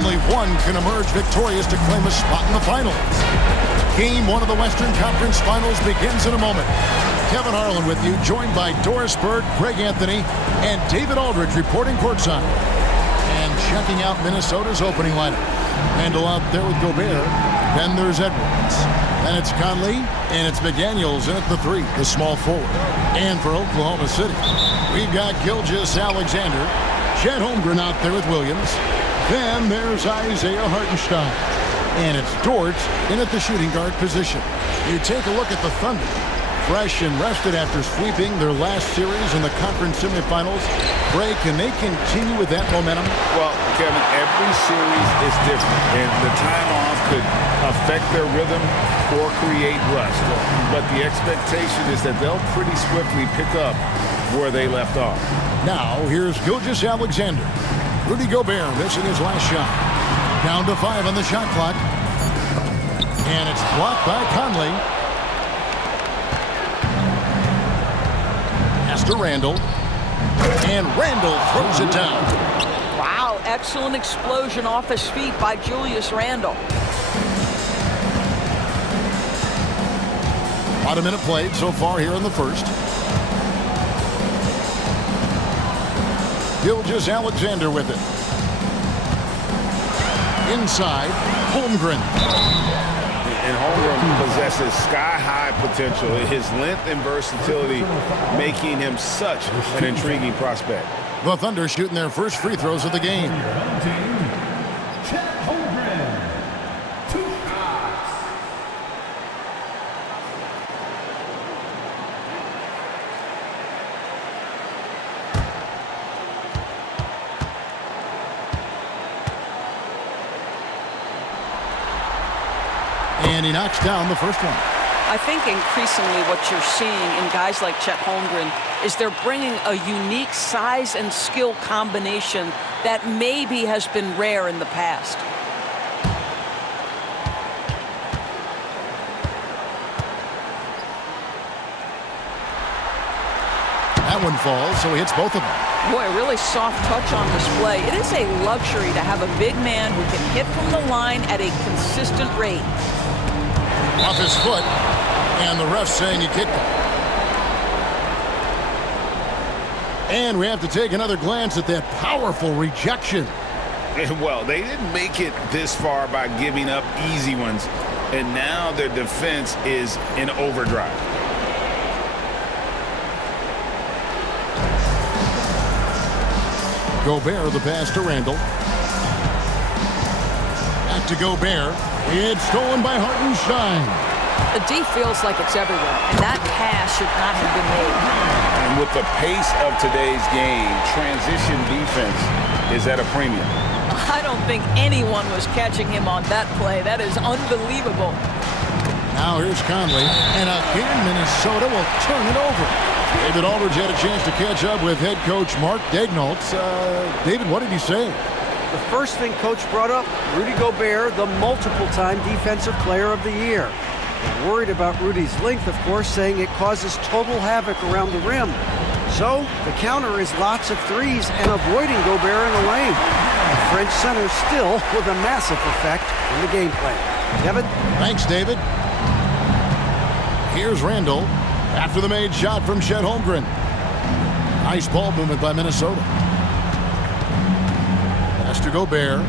Only one can emerge victorious to claim a spot in the finals. Game 1 of the Western Conference Finals begins in a moment. Kevin Harlan with you, joined by Doris Bird, Greg Anthony, and David Aldridge reporting courtside. And checking out Minnesota's opening lineup. Randall out there with Gobert. Then there's Edwards. Then it's Conley, and it's McDaniels in at the 3, the small forward. And for Oklahoma City, we've got Gilgeous-Alexander, Chet Holmgren out there with Williams. Then there's Isaiah Hartenstein. And it's Dort in at the shooting guard position. You take a look at the Thunder. Fresh and rested after sweeping their last series in the conference semifinals. Bray, can they continue with that momentum? Well, Kevin, every series is different, and the time off could affect their rhythm or create rust. But the expectation is that they'll pretty swiftly pick up where they left off. Now, here's Gilgeous-Alexander. Rudy Gobert missing his last shot. Down to 5 on the shot clock. And it's blocked by Conley. Pass to Randall. And Randall throws it down. Wow, excellent explosion off his feet by Julius Randle. About a minute played so far here in the first. Gilgeous-Alexander with it. Inside, Holmgren. And Holmgren possesses sky-high potential. His length and versatility making him such an intriguing prospect. The Thunder shooting their first free throws of the game. And he knocks down the first one. I think increasingly what you're seeing in guys like Chet Holmgren is they're bringing a unique size and skill combination that maybe has been rare in the past. That one falls, so he hits both of them. Boy, a really soft touch on display. It is a luxury to have a big man who can hit from the line at a consistent rate. Off his foot, and the ref saying he kicked it. And we have to take another glance at that powerful rejection. Well, they didn't make it this far by giving up easy ones, and now their defense is in overdrive. Gobert, the pass to Randall. Back to Gobert. It's stolen by Hartenstein. The D feels like it's everywhere, and that pass should not have been made. And with the pace of today's game, transition defense is at a premium. I don't think anyone was catching him on that play. That is unbelievable. Now here's Conley, and again Minnesota will turn it over. David Aldridge had a chance to catch up with head coach Mark Daignault. David, what did he say? The first thing Coach brought up, Rudy Gobert, the multiple-time Defensive Player of the Year. They're worried about Rudy's length, of course, saying it causes total havoc around the rim. So the counter is lots of threes and avoiding Gobert in the lane. The French center still with a massive effect in the game plan. Kevin? Thanks, David. Here's Randall after the made shot from Chet Holmgren. Nice ball movement by Minnesota. Pass to Gobert.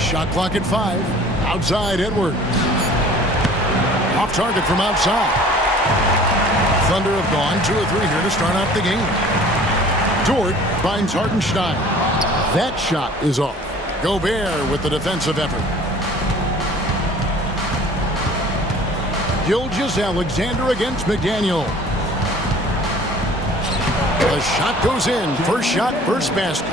Shot clock at 5. Outside Edwards. Off target from outside. Thunder have gone 2 or 3 here to start out the game. Dort finds Hartenstein. That shot is off. Gobert with the defensive effort. Gilgeous-Alexander against McDaniel. The shot goes in. First shot, first basket.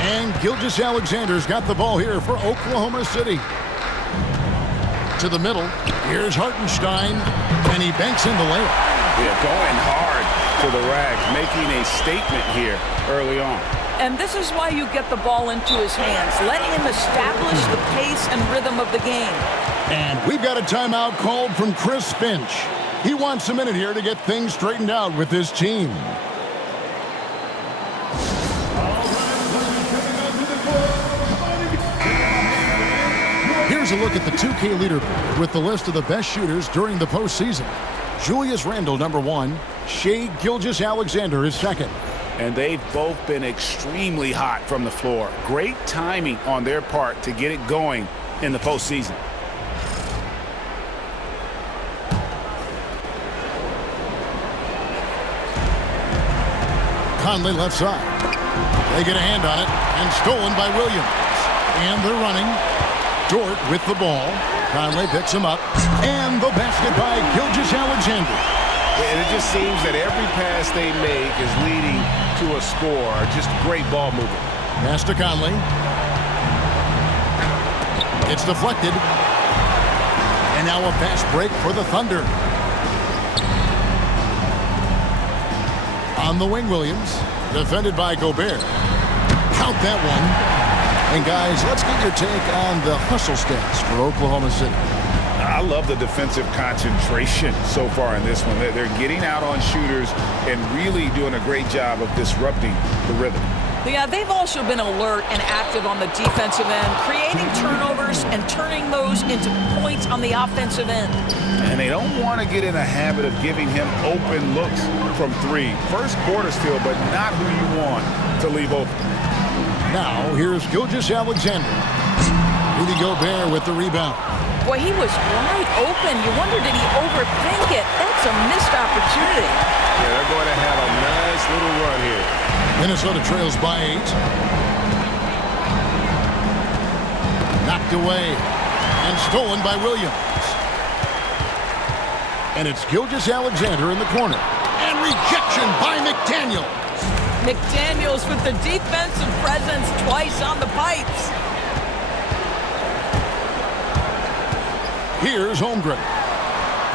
And Gilgeous-Alexander's got the ball here for Oklahoma City. To the middle. Here's Hartenstein. And he banks in the layup. Yeah, going hard to the rack, making a statement here early on. And this is why you get the ball into his hands. Let him establish the pace and rhythm of the game. And we've got a timeout called from Chris Finch. He wants a minute here to get things straightened out with his team. Here's a look at the 2K leaderboard with the list of the best shooters during the postseason. Julius Randle, number 1. Shai Gilgeous-Alexander is second. And they've both been extremely hot from the floor. Great timing on their part to get it going in the postseason. Conley left side. They get a hand on it, and stolen by Williams. And they're running. Dort with the ball. Conley picks him up. And the basket by Gilgeous-Alexander. And it just seems that every pass they make is leading to a score. Just great ball movement. Pass to Conley. It's deflected. And now a fast break for the Thunder. On the wing, Williams. Defended by Gobert. Count that one. And guys, let's get your take on the hustle stats for Oklahoma City. I love the defensive concentration so far in this one. They're getting out on shooters and really doing a great job of disrupting the rhythm. Yeah, they've also been alert and active on the defensive end, creating turnovers and turning those into points on the offensive end. And they don't want to get in a habit of giving him open looks from 3. First quarter still, but not who you want to leave open. Now, here's Gilgeous-Alexander. Rudy Gobert with the rebound. Boy, he was wide open. You wonder, did he overthink it? That's a missed opportunity. Yeah, they're going to have a nice little run here. Minnesota trails by 8. Knocked away and stolen by Williams. And it's Gilgeous-Alexander in the corner. And rejection by McDaniels. McDaniels with the defensive presence twice on the pipes. Here's Holmgren.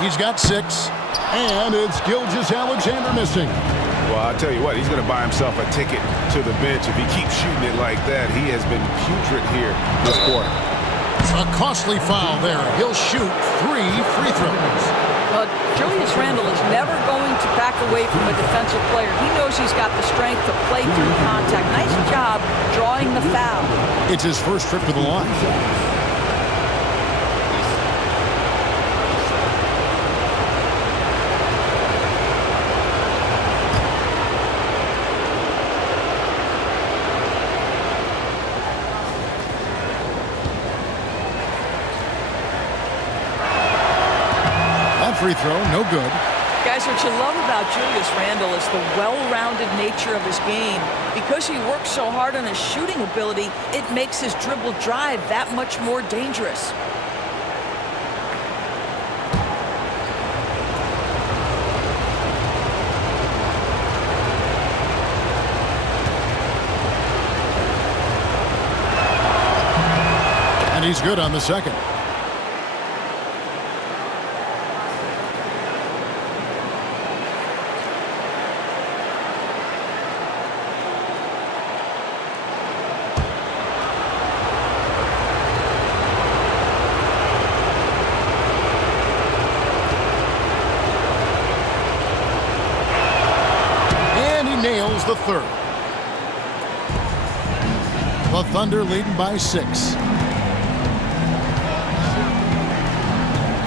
He's got 6. And it's Gilgeous-Alexander missing. Well, I'll tell you what, he's going to buy himself a ticket to the bench if he keeps shooting it like that. He has been putrid here this quarter. A costly foul there. He'll shoot 3 free throws. Julius Randle is never going to back away from a defensive player. He knows he's got the strength to play through contact. Nice job drawing the foul. It's his first trip to the line. Free throw, no good. Guys, what you love about Julius Randle is the well-rounded nature of his game. Because he works so hard on his shooting ability, it makes his dribble drive that much more dangerous. And he's good on the second. Nails the third. The Thunder leading by 6.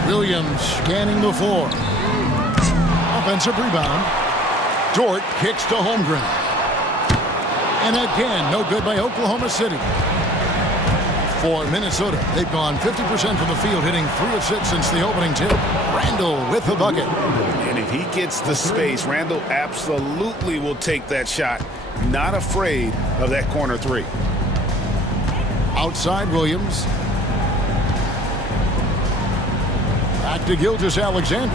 Williams scanning the floor. Offensive rebound. Dort kicks to Holmgren. And again, no good by Oklahoma City. For Minnesota, they've gone 50% from the field, hitting 3 of 6 since the opening tip. Randle with the bucket. And if he gets the space, Randle absolutely will take that shot. Not afraid of that corner 3. Outside Williams. Back to Gilgeous-Alexander.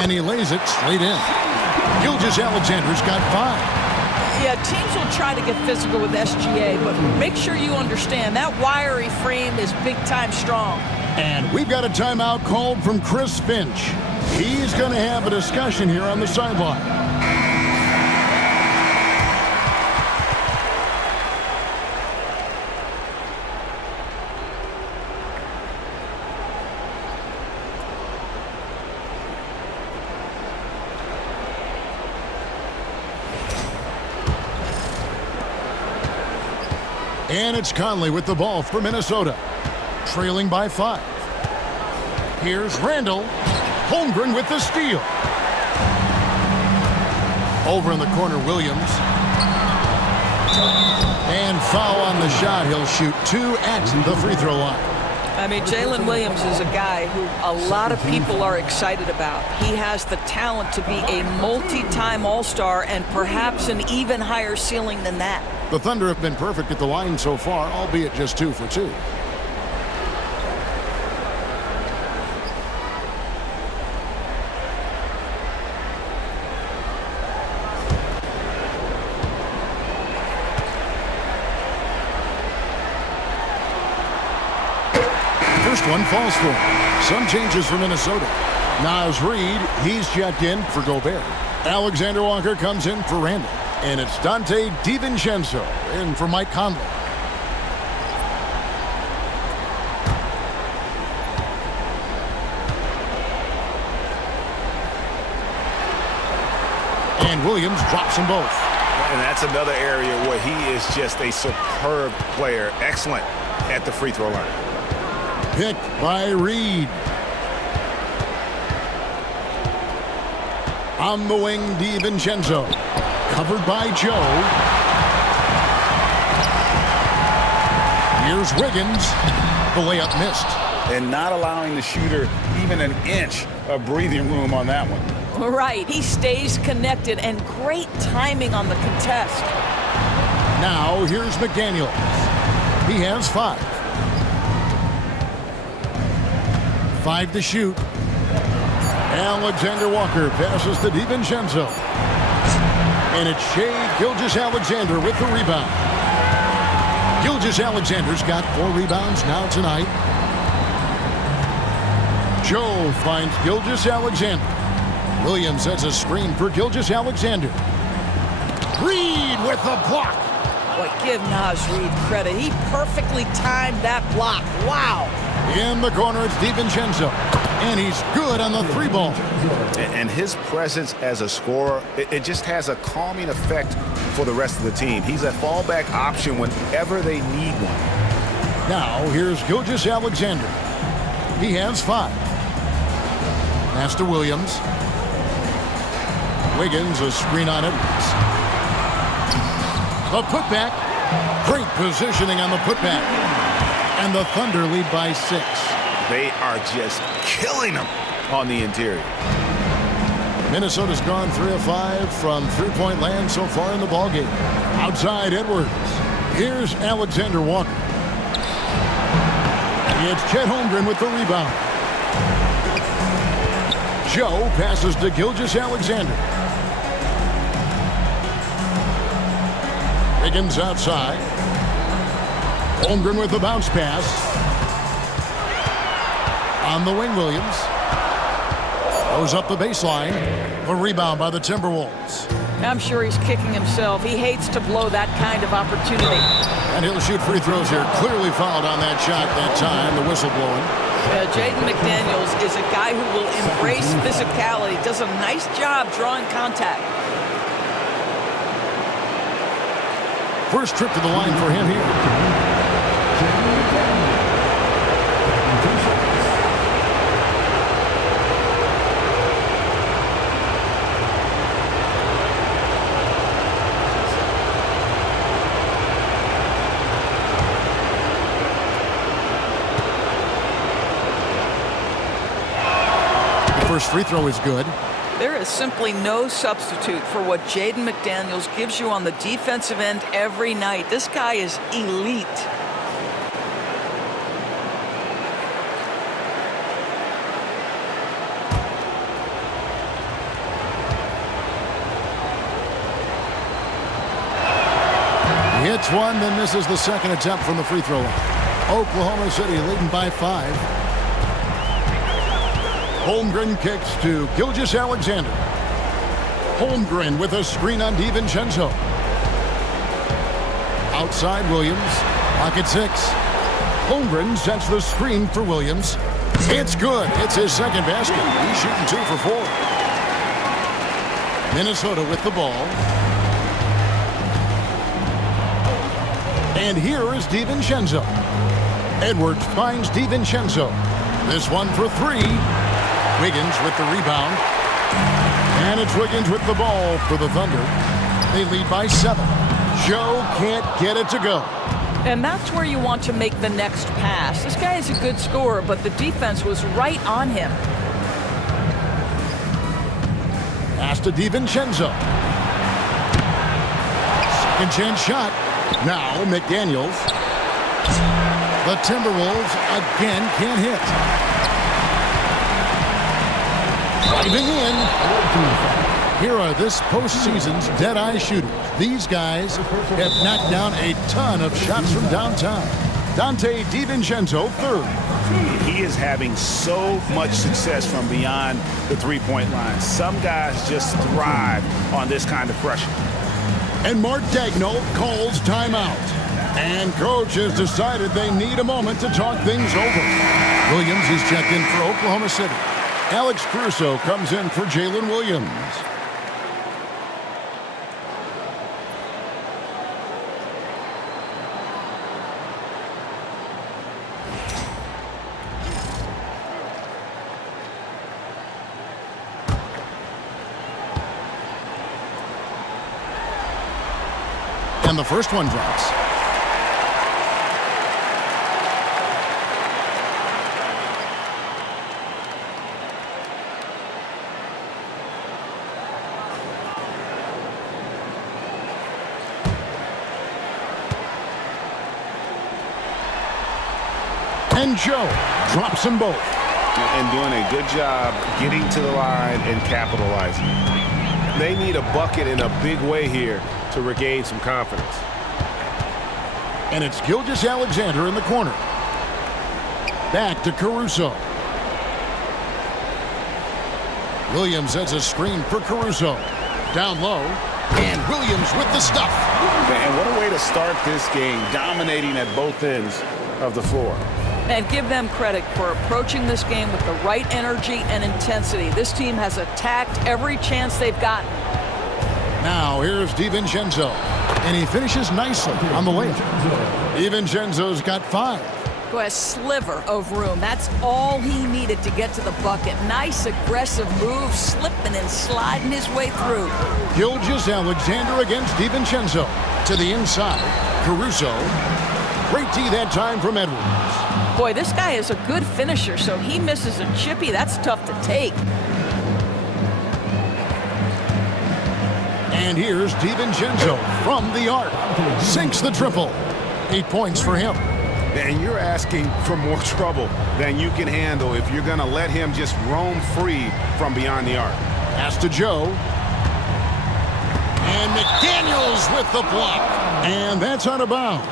And he lays it straight in. Gilgeous-Alexander's got 5. Yeah, teams will try to get physical with SGA, but make sure you understand that wiry frame is big-time strong. And we've got a timeout called from Chris Finch. He's going to have a discussion here on the sideline. And it's Conley with the ball for Minnesota, trailing by 5. Here's Randall. Holmgren with the steal. Over in the corner, Williams. And foul on the shot. He'll shoot 2 at the free throw line. I mean, Jalen Williams is a guy who a lot of people are excited about. He has the talent to be a multi-time All-Star and perhaps an even higher ceiling than that. The Thunder have been perfect at the line so far, albeit just 2 for 2. First one falls for him. Some changes for Minnesota. Naz Reid, he's checked in for Gobert. Alexander Walker comes in for Randall. And it's Dante DiVincenzo in for Mike Conley. And Williams drops them both. And that's another area where he is just a superb player. Excellent at the free throw line. Picked by Reed. On the wing, DiVincenzo. Covered by Joe. Here's Wiggins. The layup missed. And not allowing the shooter even an inch of breathing room on that one. Right. He stays connected, and great timing on the contest. Now, here's McDaniels. He has 5. 5 to shoot. Alexander Walker passes to DiVincenzo. And it's Shai Gilgeous-Alexander with the rebound. Gilgeous-Alexander's got 4 rebounds now tonight. Joe finds Gilgeous-Alexander. Williams sets a screen for Gilgeous-Alexander. Reed with the block. Boy, give Naz Reid credit. He perfectly timed that block. Wow. In the corner, it's DiVincenzo. And he's good on the 3-ball. And his presence as a scorer, it just has a calming effect for the rest of the team. He's a fallback option whenever they need one. Now, here's Gilgeous-Alexander. He has 5. Pass to Williams. Wiggins, a screen on Edwards. The putback. Great positioning on the putback. And the Thunder lead by 6. They are just killing them on the interior. Minnesota's gone 3 of 5 from three-point land so far in the ballgame. Outside Edwards. Here's Alexander Walker. It's Chet Holmgren with the rebound. Joe passes to Gilgeous-Alexander. Wiggins outside. Holmgren with the bounce pass. On the wing, Williams. Goes up the baseline. A rebound by the Timberwolves. I'm sure he's kicking himself. He hates to blow that kind of opportunity. And he'll shoot free throws here. Clearly fouled on that shot that time. The whistle blowing. Jaden McDaniels is a guy who will embrace physicality. Does a nice job drawing contact. First trip to the line for him here. First free throw is good. There is simply no substitute for what Jaden McDaniels gives you on the defensive end every night. This guy is elite. He hits one, then misses the second attempt from the free throw line. Oklahoma City leading by 5. Holmgren kicks to Gilgeous-Alexander. Holmgren with a screen on DiVincenzo. Outside Williams. Pocket 6. Holmgren sets the screen for Williams. It's good. It's his second basket. He's shooting 2 for 4. Minnesota with the ball. And here is DiVincenzo. Edwards finds DiVincenzo. This one for three. Wiggins with the rebound. And it's Wiggins with the ball for the Thunder. They lead by 7. Joe can't get it to go. And that's where you want to make the next pass. This guy is a good scorer, but the defense was right on him. Pass to DiVincenzo. Second chance shot. Now McDaniels. The Timberwolves again can't hit. Driving in. Here are this postseason's dead-eye shooters. These guys have knocked down a ton of shots from downtown. Dante DiVincenzo, third. He is having so much success from beyond the three-point line. Some guys just thrive on this kind of pressure. And Mark Daigneault calls timeout. And coach has decided they need a moment to talk things over. Williams is checked in for Oklahoma City. Alex Caruso comes in for Jalen Williams. And the first one drops. And Joe drops them both. And doing a good job getting to the line and capitalizing. They need a bucket in a big way here to regain some confidence. And it's Gilgeous-Alexander in the corner. Back to Caruso. Williams has a screen for Caruso. Down low. And Williams with the stuff. And what a way to start this game, dominating at both ends of the floor. And give them credit for approaching this game with the right energy and intensity. This team has attacked every chance they've gotten. Now here's DiVincenzo. And he finishes nicely on the layup. DiVincenzo's got 5. Who has sliver of room. That's all he needed to get to the bucket. Nice aggressive move, slipping and sliding his way through. Gilgeous-Alexander against DiVincenzo. To the inside. Caruso. Great D that time from Edwards. Boy, this guy is a good finisher, so he misses a chippy. That's tough to take. And here's DiVincenzo from the arc. Sinks the triple. 8 points for him. And you're asking for more trouble than you can handle if you're going to let him just roam free from beyond the arc. Pass to Joe. And McDaniels with the block. And that's out of bounds.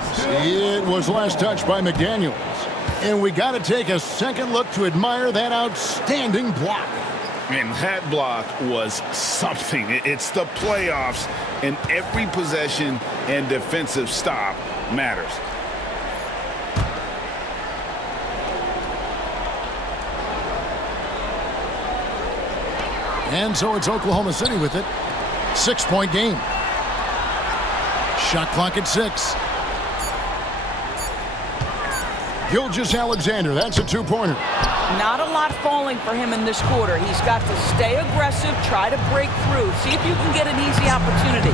It was last touched by McDaniels. And we got to take a second look to admire that outstanding block. And that block was something. It's the playoffs, and every possession and defensive stop matters. And so it's Oklahoma City with it. 6-point game. Shot clock at 6. Gilgeous-Alexander, that's a 2-pointer. Not a lot falling for him in this quarter. He's got to stay aggressive, try to break through, see if you can get an easy opportunity.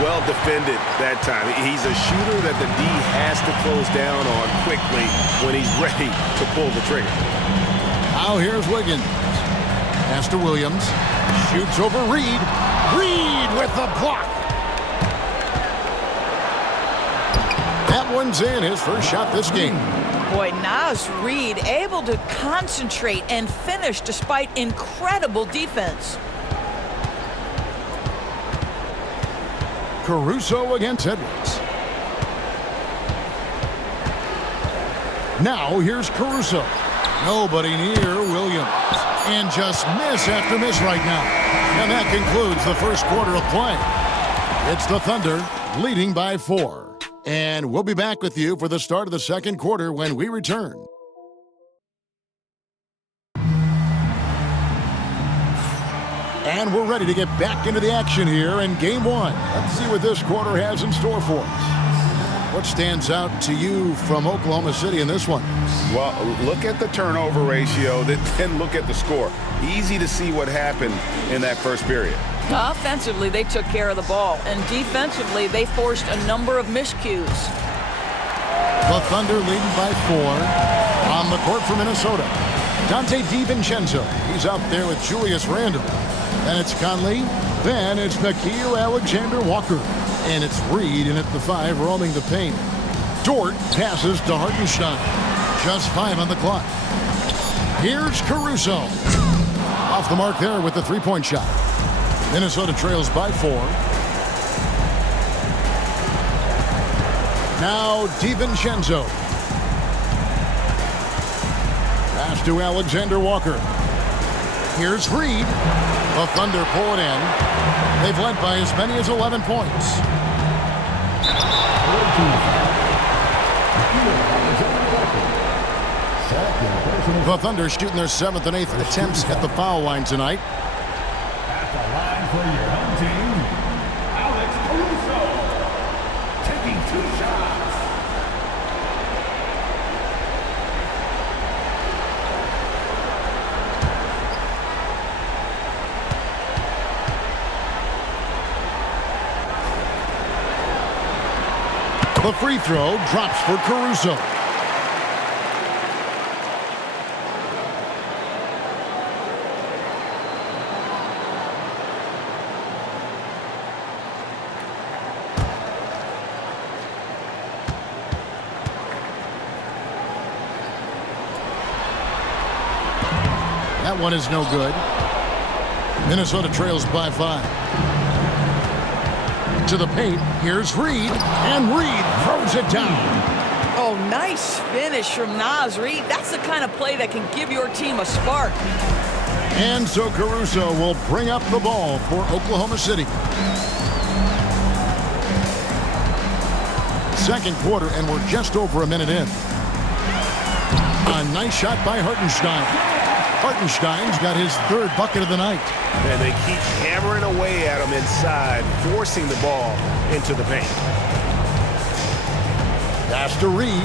Well defended that time. He's a shooter that the D has to close down on quickly when he's ready to pull the trigger. Now here's Wiggins. Pass to Williams. Shoots over Reed. Reed with the block. That one's in, his first shot this game. Boy, Naz Reid able to concentrate and finish despite incredible defense. Caruso against Edwards. Now here's Caruso. Nobody near Williams. And just miss after miss right now. And that concludes the first quarter of play. It's the Thunder leading by 4. And we'll be back with you for the start of the second quarter when we return. And we're ready to get back into the action here in Game 1. Let's see what this quarter has in store for us. What stands out to you from Oklahoma City in this one? Well, look at the turnover ratio, then look at the score. Easy to see what happened in that first period. Offensively, they took care of the ball, and defensively, they forced a number of miscues. The Thunder leading by 4 on the court for Minnesota. Dante DiVincenzo, he's out there with Julius Randle. And it's Conley. Then it's Nickeil Alexander-Walker. And it's Reed in at the 5, roaming the paint. Dort passes to Hartenstein. Just 5 on the clock. Here's Caruso. Off the mark there with the three-point shot. Minnesota trails by 4. Now DiVincenzo. Pass to Alexander-Walker. Here's Reed. The Thunder pull it in. They've led by as many as 11 points. The Thunder shooting their 7th and 8th attempts at the foul line tonight. At the line for your home team, Alex Caruso, taking 2 shots. The free throw drops for Caruso. That one is no good. Minnesota trails by 5. To the paint, here's Reed, and Reed throws it down. Oh, nice finish from Naz Reed. That's the kind of play that can give your team a spark. And so Caruso will bring up the ball for Oklahoma City. Second quarter, and we're just over a minute in. A nice shot by Hartenstein. Hartenstein's got his 3rd bucket of the night. And they keep hammering away at him inside, forcing the ball into the paint. Pass to Reed.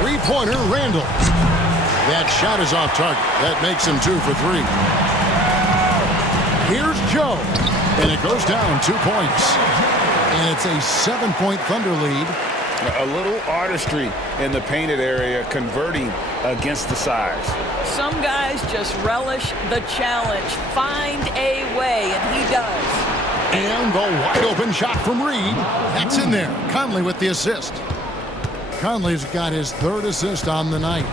3-pointer, Randle. That shot is off target. That makes him 2 for 3. Here's Joe. And it goes down 2 points. And it's a 7-point Thunder lead. A little artistry in the painted area, converting against the size. Some guys just relish the challenge. Find a way, and he does. And the wide open shot from Reed. That's in there. Conley with the assist. Conley's got his 3rd assist on the night.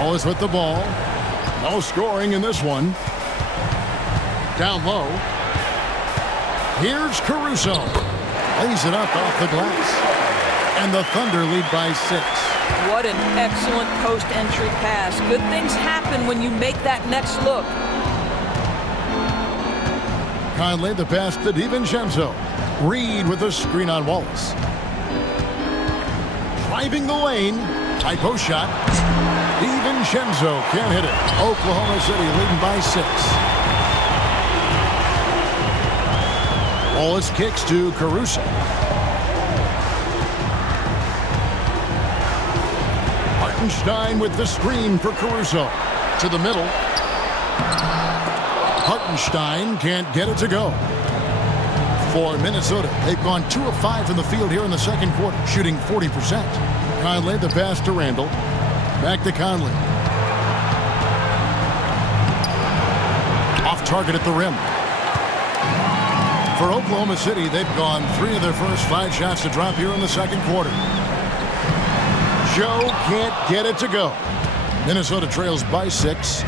Always with the ball. No scoring in this one. Down low. Here's Caruso. Lays it up off the glass. And the Thunder lead by 6. What an excellent post-entry pass. Good things happen when you make that next look. Conley the pass to DiVincenzo. Reed with a screen on Wallace. Driving the lane. High post shot. DiVincenzo can't hit it. Oklahoma City leading by 6. Wallace kicks to Caruso. Hartenstein with the screen for Caruso. To the middle. Hartenstein can't get it to go. For Minnesota, they've gone 2 of 5 from the field here in the second quarter, shooting 40%. Conley the pass to Randle. Back to Conley. Off target at the rim. For Oklahoma City, they've gone 3 of their first 5 shots to drop here in the second quarter. Joe can't get it to go. Minnesota trails by 6.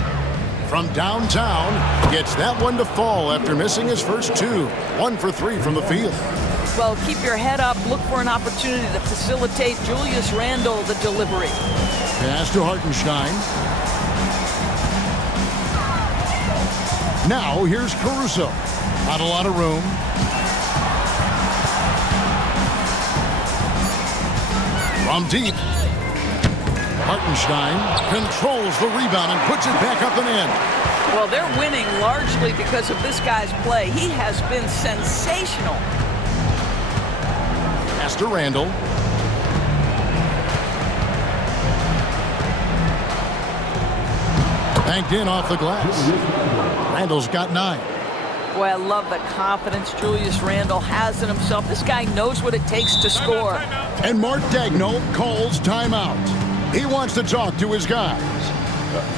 From downtown, gets that one to fall after missing his first 2. 1 for 3 from the field. Well, keep your head up. Look for an opportunity to facilitate Julius Randle the delivery. Pass to Hartenstein. Now here's Caruso. Not a lot of room. From deep. Hartenstein controls the rebound and puts it back up and in. Well, they're winning largely because of this guy's play. He has been sensational. Pass to Randall. Banked in off the glass. Randall's got 9. Boy, I love the confidence Julius Randle has in himself. This guy knows what it takes to score. And Mark Daigneault calls timeout. He wants to talk to his guys.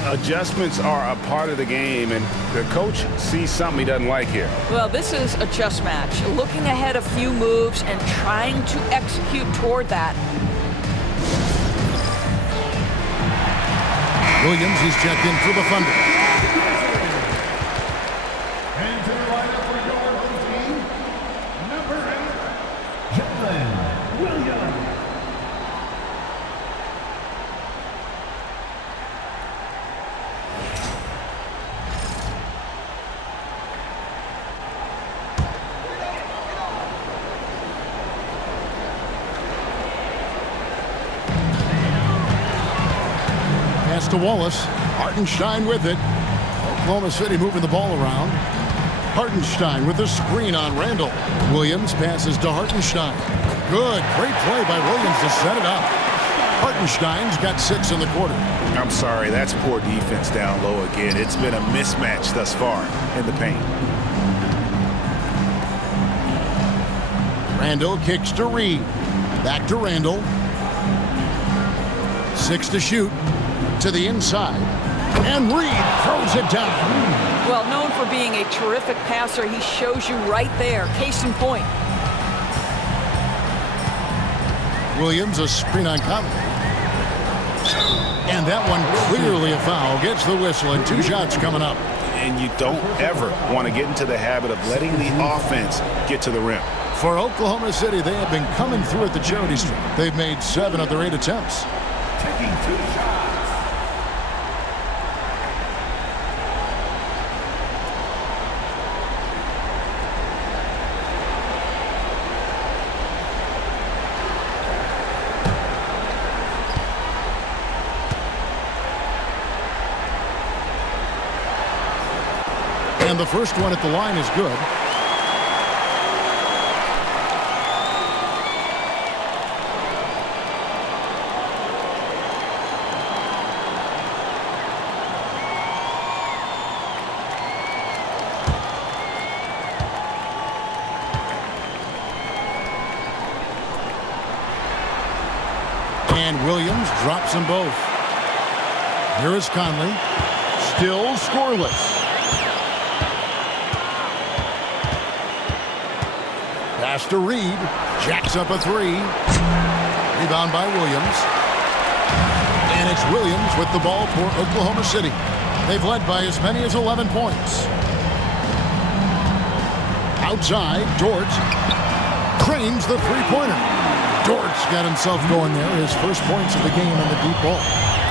Adjustments are a part of the game, and the coach sees something he doesn't like here. Well, this is a chess match. Looking ahead a few moves and trying to execute toward that. Williams, he's checked in for the Thunder. And to the lineup for your home team, number 8, Jalen Williams. Pass to Wallace. Hartenstein with it. Oklahoma City moving the ball around. Hartenstein with the screen on Randall. Williams passes to Hartenstein. Good. Great play by Williams to set it up. Hartenstein's got 6 in the quarter. I'm sorry, that's poor defense down low again. It's been a mismatch thus far in the paint. Randall kicks to Reed. Back to Randall. 6 to shoot. To the inside. And Reed throws it down. Well, known for being a terrific passer, he shows you right there. Case in point. Williams, a screen on Conley. And that one clearly a foul. Gets the whistle and 2 shots coming up. And you don't ever want to get into the habit of letting the offense get to the rim. For Oklahoma City, they have been coming through at the charity stripe. They've made 7 of their 8 attempts. Taking 2 shots. And the first one at the line is good. And Williams drops them both. Here is Conley. Still scoreless. Pass to Reed. Jacks up a 3. Rebound by Williams. And it's Williams with the ball for Oklahoma City. They've led by as many as 11 points. Outside, Dort cranes the three-pointer. Dort's got himself going there. His first points of the game in the deep ball.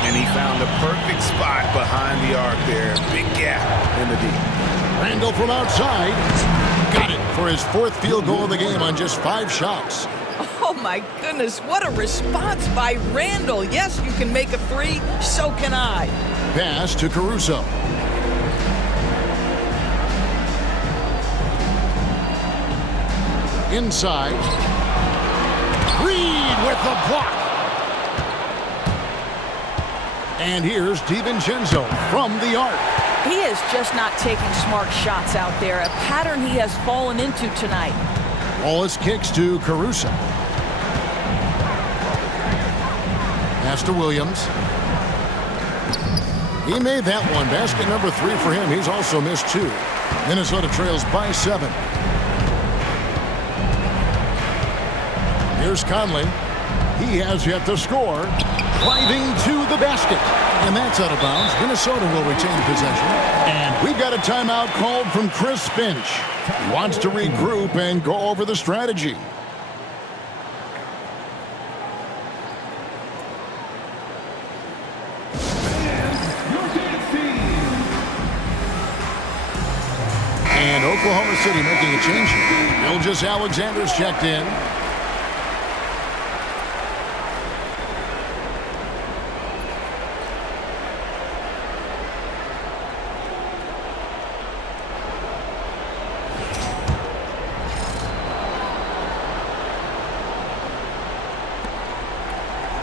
And he found the perfect spot behind the arc there. Big gap in the deep. Randall from outside. Got it for his 4th field goal of the game on just 5 shots. Oh, my goodness. What a response by Randall. Yes, you can make a 3. So can I. Pass to Caruso. Inside. Reed with the block. And here's DiVincenzo from the arc. He is just not taking smart shots out there, a pattern he has fallen into tonight. Wallace kicks to Caruso. Pass to Williams. He made that one. Basket number 3 for him. He's also missed 2. Minnesota trails by 7. Here's Conley. He has yet to score. Driving to the basket. And that's out of bounds. Minnesota will retain possession. And we've got a timeout called from Chris Finch. He wants to regroup and go over the strategy. And Oklahoma City making a change here. Ilgis Alexander's checked in.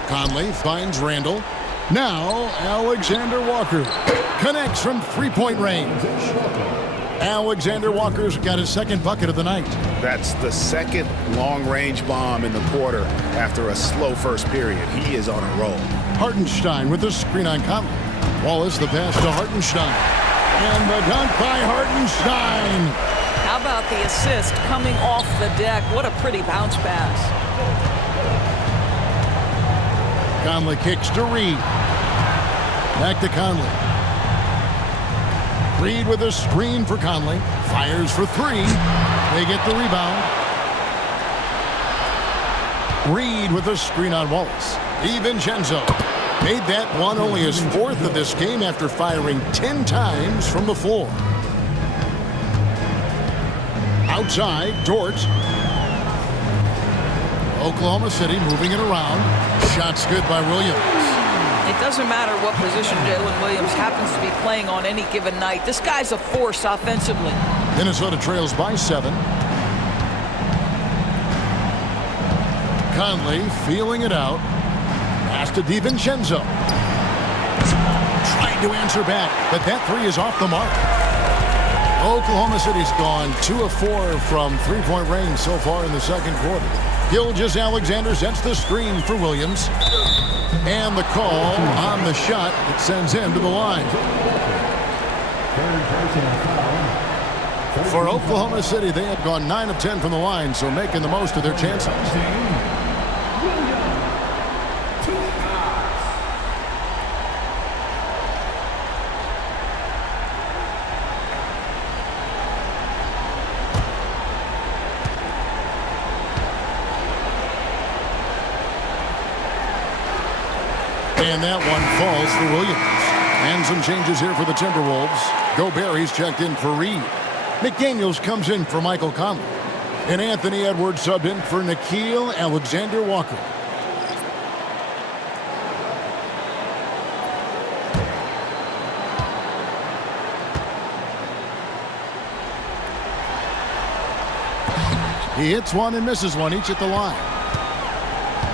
Conley finds Randall. Now Alexander Walker connects from three-point range. Alexander Walker's got his second bucket of the night. That's the second long-range bomb in the quarter after a slow first period. He is on a roll. Hartenstein with the screen on Conley. Wallace the pass to Hartenstein. And the dunk by Hartenstein. How about the assist coming off the deck? What a pretty bounce pass. Conley kicks to Reed. Back to Conley. Reed with a screen for Conley. Fires for three. They get the rebound. Reed with a screen on Wallace. DiVincenzo made that one only his fourth of this game after firing 10 times from the floor. Outside, Dort. Oklahoma City moving it around. Shots good by Williams. It doesn't matter what position Jalen Williams happens to be playing on any given night. This guy's a force offensively. Minnesota trails by 7. Conley feeling it out. Pass to DiVincenzo. Trying to answer back, but that three is off the mark. Oklahoma City's gone 2 of 4 from three-point range so far in the second quarter. Gilgeous-Alexander sets the screen for Williams. And the call on the shot that sends him to the line. For Oklahoma City, they have gone 9 of 10 from the line, so making the most of their chances. And that one falls for Williams. And some changes here for the Timberwolves. Gobert, he's checked in for Reed. McDaniels comes in for Michael Conley. And Anthony Edwards subbed in for Nickeil Alexander-Walker. He hits one and misses one, each at the line.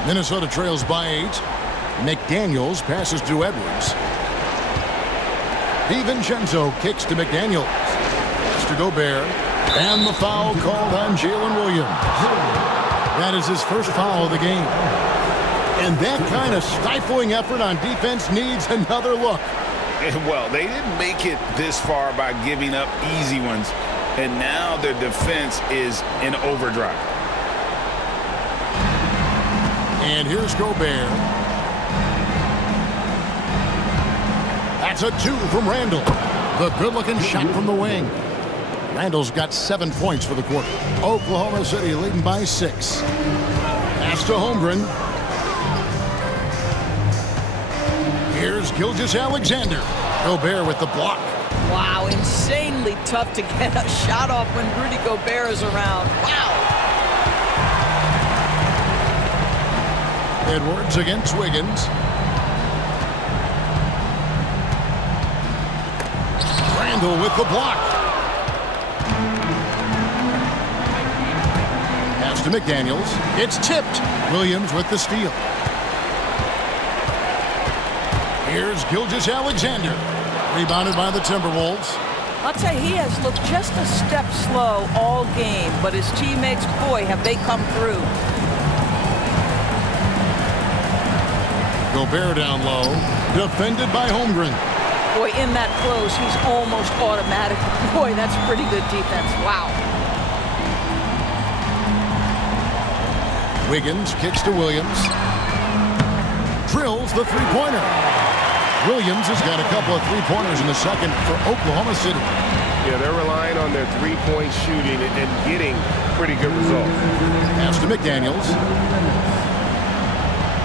Minnesota trails by 8. McDaniels passes to Edwards. DiVincenzo kicks to McDaniels. Mr. Gobert. And the foul called on Jalen Williams. That is his first foul of the game. And that kind of stifling effort on defense needs another look. Well, they didn't make it this far by giving up easy ones. And now their defense is in overdrive. And here's Gobert. That's a 2 from Randall. The good-looking shot from the wing. Randall's got 7 points for the quarter. Oklahoma City leading by 6. Pass to Holmgren. Here's Gilgeous-Alexander. Gobert with the block. Wow, insanely tough to get a shot off when Rudy Gobert is around. Wow. Edwards against Wiggins. Randall with the block. Pass to McDaniels. It's tipped. Williams with the steal. Here's Gilgeous-Alexander. Rebounded by the Timberwolves. I'll tell you, he has looked just a step slow all game, but his teammates, boy, have they come through. Gobert down low. Defended by Holmgren. Boy, in that close, he's almost automatic. Boy, that's pretty good defense. Wow. Wiggins kicks to Williams. Drills the three-pointer. Williams has got a couple of three-pointers in the second for Oklahoma City. Yeah, they're relying on their three-point shooting and getting pretty good results. Pass to McDaniels.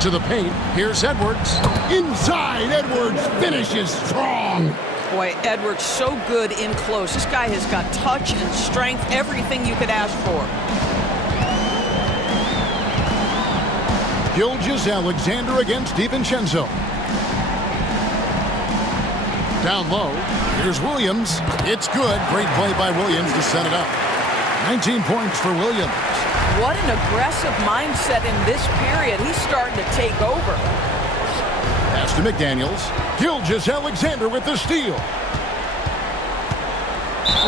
To the paint. Here's Edwards. Inside, Edwards finishes strong. Boy, Edwards so good in close. This guy has got touch and strength, everything you could ask for. Gilgeous-Alexander against DiVincenzo. Down low. Here's Williams. It's good. Great play by Williams to set it up. 19 points for Williams. What an aggressive mindset in this period. He's starting to take over. Pass to McDaniels. Gilgeous-Alexander with the steal.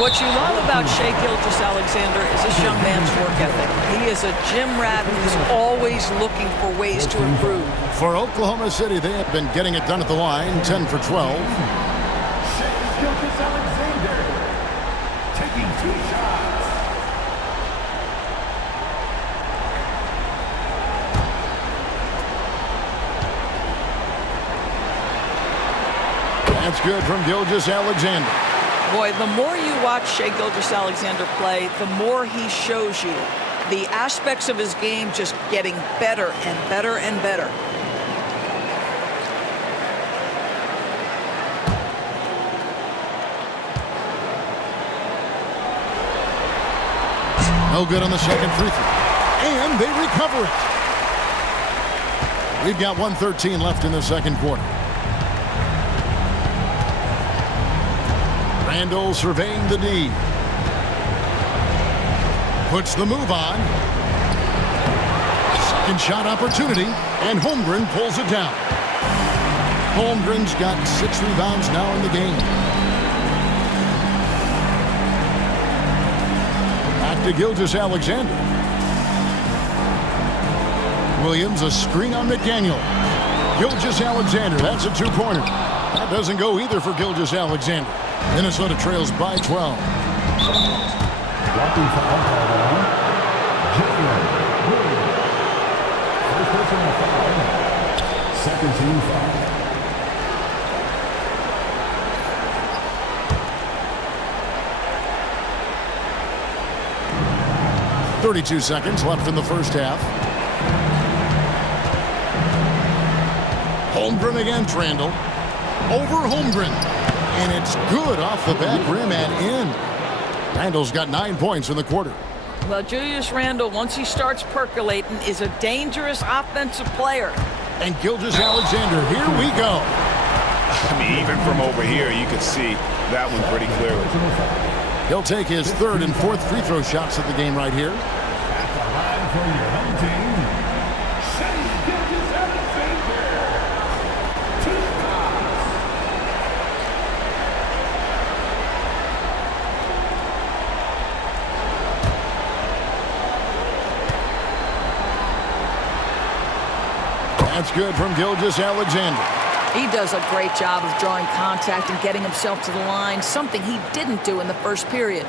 What you love about Shai Gilgeous-Alexander is this young man's work ethic. He is a gym rat who's always looking for ways to improve. For Oklahoma City, they have been getting it done at the line, 10 for 12. Shai Gilgeous-Alexander taking 2 shots. That's good from Gilgeous-Alexander. Boy, the more you watch Shai Gilgeous-Alexander play, the more he shows you the aspects of his game just getting better and better and better. No good on the second free throw. And they recover it. We've got 1:13 left in the second quarter. Randall surveying the D. Puts the move on. Second shot opportunity, and Holmgren pulls it down. Holmgren's got 6 rebounds now in the game. Back to Gilgeous-Alexander. Williams, a screen on McDaniel. Gilgeous-Alexander, that's a 2-pointer. That doesn't go either for Gilgeous-Alexander. Minnesota trails by 12. Walking foul call on Jalen Williams. First personal foul. Second team foul. .32 seconds left in the first half. Holmgren against Randall. Over Holmgren. And it's good off the back rim and in. Randall's got 9 points in the quarter. Well, Julius Randle, once he starts percolating, is a dangerous offensive player. And Gilgeous-Alexander, here we go. I mean, even from over here, you can see that one pretty clearly. He'll take his 3rd and 4th free throw shots of the game right here. At the line for your home team, Shai Gilgeous-Alexander. 2 shots. That's good from Gilgeous-Alexander. He does a great job of drawing contact and getting himself to the line, something he didn't do in the first period.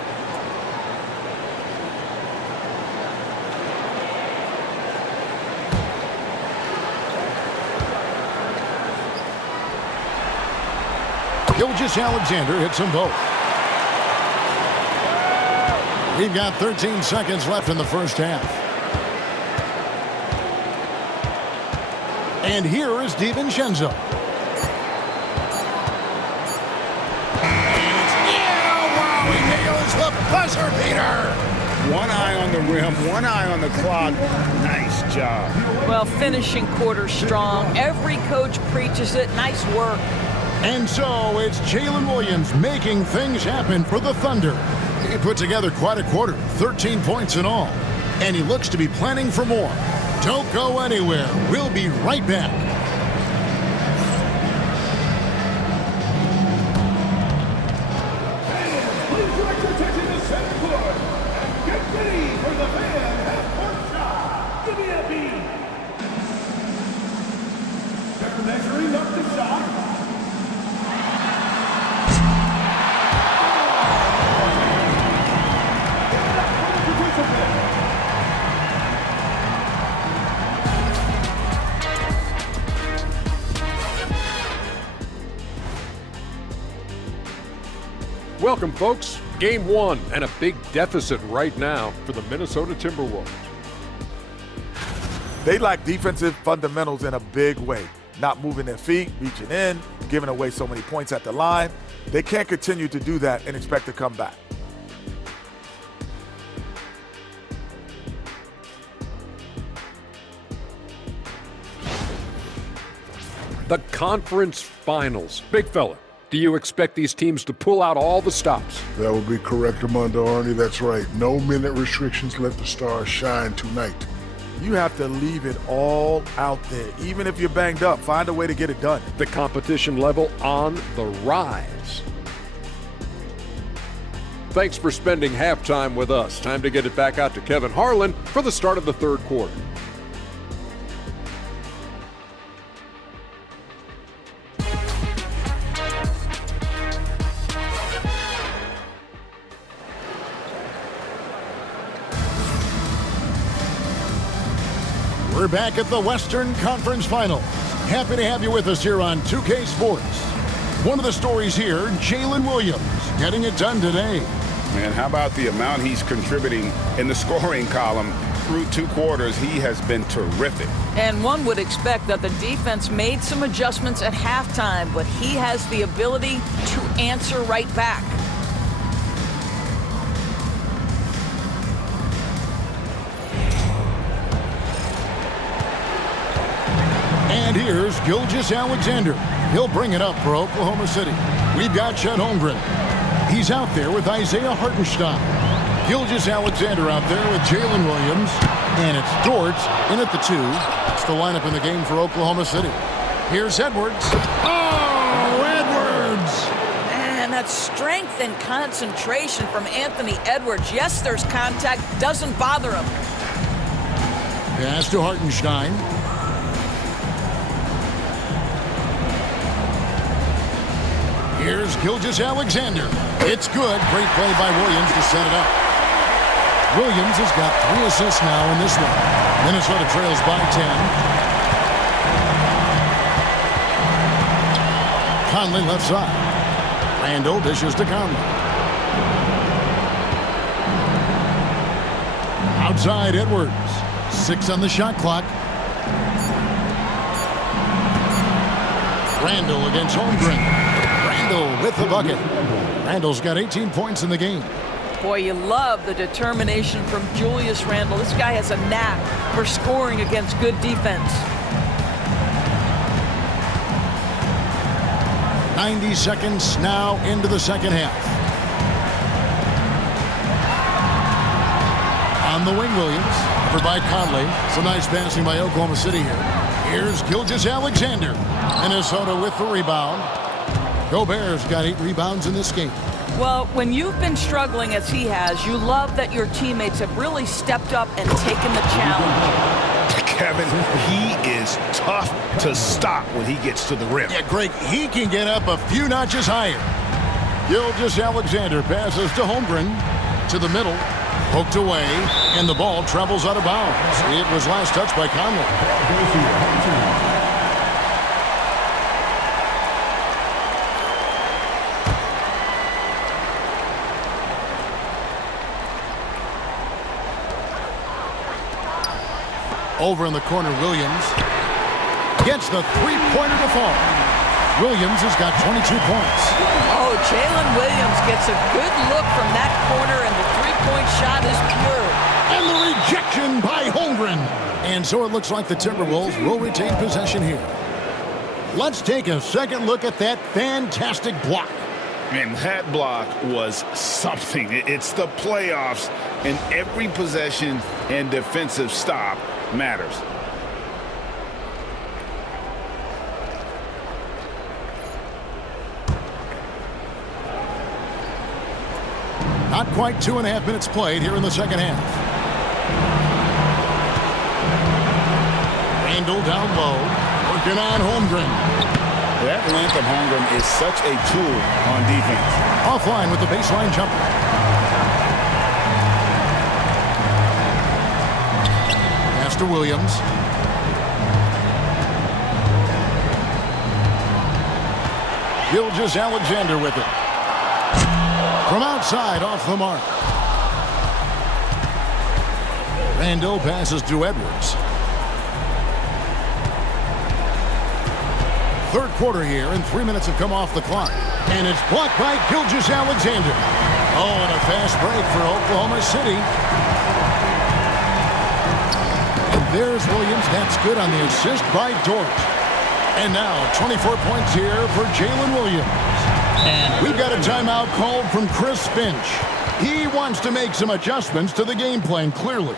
Gilgeous-Alexander hits them both. We've got 13 seconds left in the first half. And here is DiVincenzo. He nails the buzzer beater. One eye on the rim, one eye on the clock. Nice job. Well, finishing quarter strong. Every coach preaches it. Nice work. And so it's Jalen Williams making things happen for the Thunder. He put together quite a quarter, 13 points in all. And he looks to be planning for more. Don't go anywhere. We'll be right back. Fans, please direct your attention to center court and get ready for the fan half-court shot. Give me a beat. They're measuring up the shot. Welcome, folks. Game 1 and a big deficit right now for the Minnesota Timberwolves. They lack defensive fundamentals in a big way. Not moving their feet, reaching in, giving away so many points at the line. They can't continue to do that and expect to come back. The conference finals. Big fella, Do you expect these teams to pull out all the stops? That would be correct, Armando Arnie. That's right. No minute restrictions. Let the stars shine tonight. You have to leave it all out there. Even if you're banged up, find a way to get it done. The competition level on the rise. Thanks for spending halftime with us. Time to get it back out to Kevin Harlan for the start of the third quarter. We're back at the Western Conference Finals. Happy to have you with us here on 2K Sports. One of the stories here, Jalen Williams getting it done today. Man, how about the amount he's contributing in the scoring column through 2 quarters? He has been terrific. And one would expect that the defense made some adjustments at halftime, but he has the ability to answer right back. And here's Gilgeous-Alexander. He'll bring it up for Oklahoma City. We've got Chet Holmgren. He's out there with Isaiah Hartenstein. Gilgeous-Alexander out there with Jalen Williams. And it's Dort in at the 2. It's the lineup in the game for Oklahoma City. Here's Edwards. Oh, Edwards! And that strength and concentration from Anthony Edwards. Yes, there's contact. Doesn't bother him. Pass to Hartenstein. Here's Gilgeous-Alexander. It's good. Great play by Williams to set it up. Williams has got 3 assists now in this one. Minnesota trails by 10. Conley left side. Randall dishes to Conley. Outside Edwards. 6 on the shot clock. Randall against Holmgren. Randall with the bucket. Randall's got 18 points in the game. Boy, you love the determination from Julius Randle. This guy has a knack for scoring against good defense. 90 seconds now into the second half. On the wing, Williams. Over by Conley. Some nice passing by Oklahoma City here. Here's Gilgeous-Alexander. Minnesota with the rebound. Gobert's got 8 rebounds in this game. Well, when you've been struggling as he has, you love that your teammates have really stepped up and taken the challenge. Kevin, he is tough to stop when he gets to the rim. Yeah, Greg, he can get up a few notches higher. Gilgeous-Alexander passes to Holmgren. To the middle. Poked away, and the ball travels out of bounds. It was last touched by Conley. Over in the corner, Williams gets the three-pointer to fall. Williams has got 22 points. Oh, Jalen Williams gets a good look from that corner, and the three-point shot is pure. And the rejection by Holmgren. And so it looks like the Timberwolves will retain possession here. Let's take a second look at that fantastic block. And that block was something. It's the playoffs, and every possession and defensive stop matters. Not quite 2.5 minutes played here in the second half. Randall down low, working on Holmgren. That length of Holmgren is such a tool on defense. Offline with the baseline jumper. Pass to Williams. Gilgeous-Alexander with it. From outside, off the mark. Randall passes to Edwards. Third quarter here, and 3 minutes have come off the clock. And it's blocked by Gilgeous-Alexander. Oh, and a fast break for Oklahoma City. And there's Williams. That's good on the assist by Dort. And now 24 points here for Jalen Williams. We've got a timeout called from Chris Finch. He wants to make some adjustments to the game plan, clearly.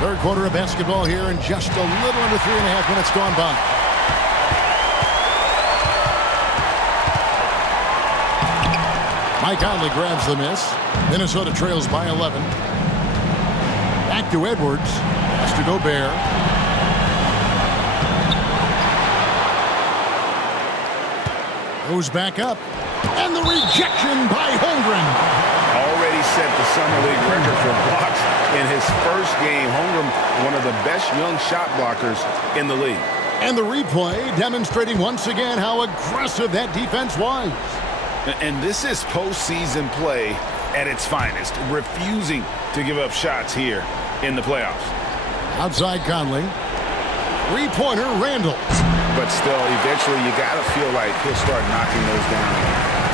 Third quarter of basketball here, and just a little under 3.5 minutes gone by. Mike Conley grabs the miss. Minnesota trails by 11. Back to Edwards. Has to Gobert. Goes back up. And the rejection by Holmgren. Already set the Summer League record for blocks in his first game. Holmgren, one of the best young shot blockers in the league. And the replay demonstrating once again how aggressive that defense was. And this is postseason play at its finest, refusing to give up shots here in the playoffs. Outside Conley. Three-pointer Randall. But still, eventually you got to feel like he'll start knocking those down.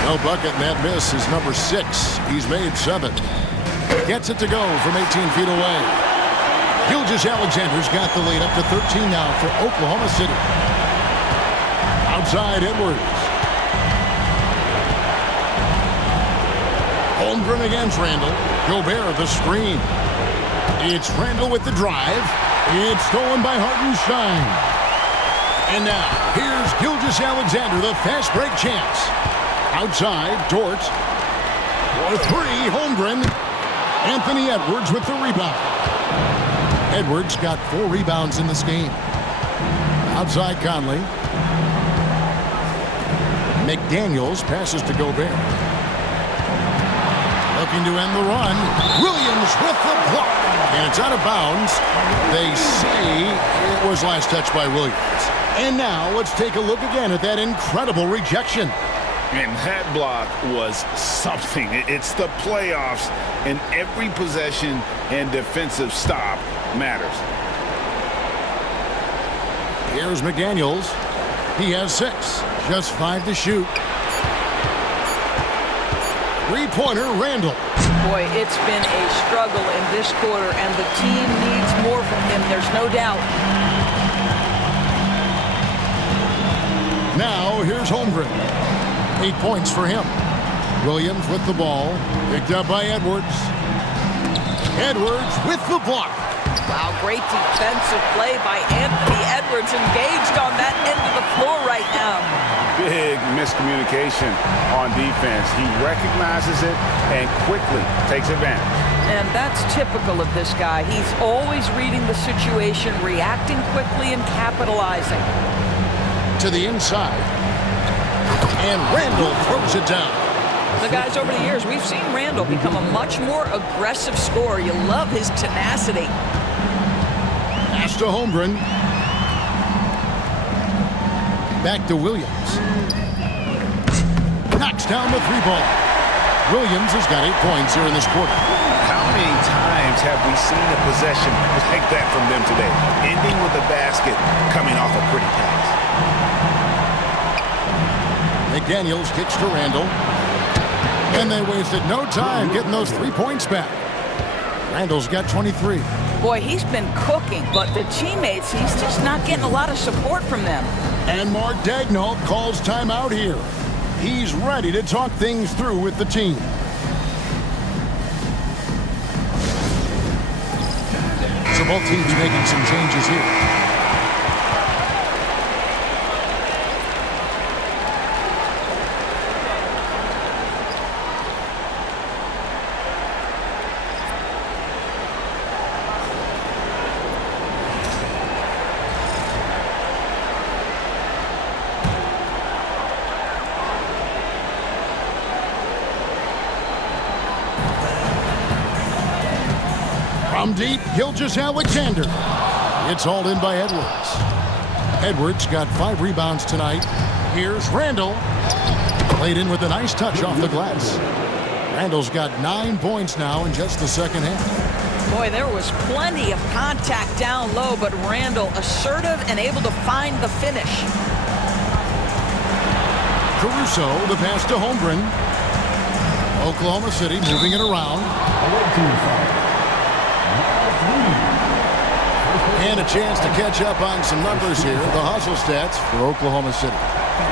No bucket, and that miss is number 6. He's made 7. Gets it to go from 18 feet away. Gilgeous-Alexander's got the lead up to 13 now for Oklahoma City. Outside Edwards. Holmgren against Randall. Gobert the screen. It's Randall with the drive. It's stolen by Hartenstein. And now, here's Gilgeous-Alexander, the fast break chance. Outside, Dort. For 3, Holmgren. Anthony Edwards with the rebound. Edwards got 4 rebounds in this game. Outside Conley. McDaniels passes to Gobert. Looking to end the run. Williams with the block. And it's out of bounds. They say it was last touched by Williams. And now let's take a look again at that incredible rejection. And that block was something. It's the playoffs, and every possession and defensive stop matters. Here's McDaniels. He has 6. Just 5 to shoot. Three-pointer Randall. Boy, it's been a struggle in this quarter, and the team needs more from him. There's no doubt. Now here's Holmgren. 8 points for him. Williams with the ball. Picked up by Edwards. Edwards with the block. Wow, great defensive play by Anthony Edwards, engaged on that end of the floor right now. Big miscommunication on defense. He recognizes it and quickly takes advantage. And that's typical of this guy. He's always reading the situation, reacting quickly, and capitalizing. To the inside. And Randall throws it down. The guys, over the years, we've seen Randall become a much more aggressive scorer. You love his tenacity. Pass to Holmgren. Back to Williams. Knocks down the 3-ball. Williams has got 8 points here in this quarter. How many times have we seen a possession like that from them today? Ending with a basket, coming off a pretty pass. McDaniels kicks to Randall. And they wasted no time getting those 3 points back. Randall's got 23. Boy, he's been cooking, but the teammates, he's just not getting a lot of support from them. And Mark Daigneault calls timeout here. He's ready to talk things through with the team. So both teams making some changes here. From deep, Gilgeous-Alexander. It's hauled in by Edwards. Edwards got 5 rebounds tonight. Here's Randall. Played in with a nice touch off the glass. Randall's got 9 points now in just the second half. Boy, there was plenty of contact down low, but Randall assertive and able to find the finish. Caruso, the pass to Holmgren. Oklahoma City moving it around. And a chance to catch up on some numbers here. The hustle stats for Oklahoma City.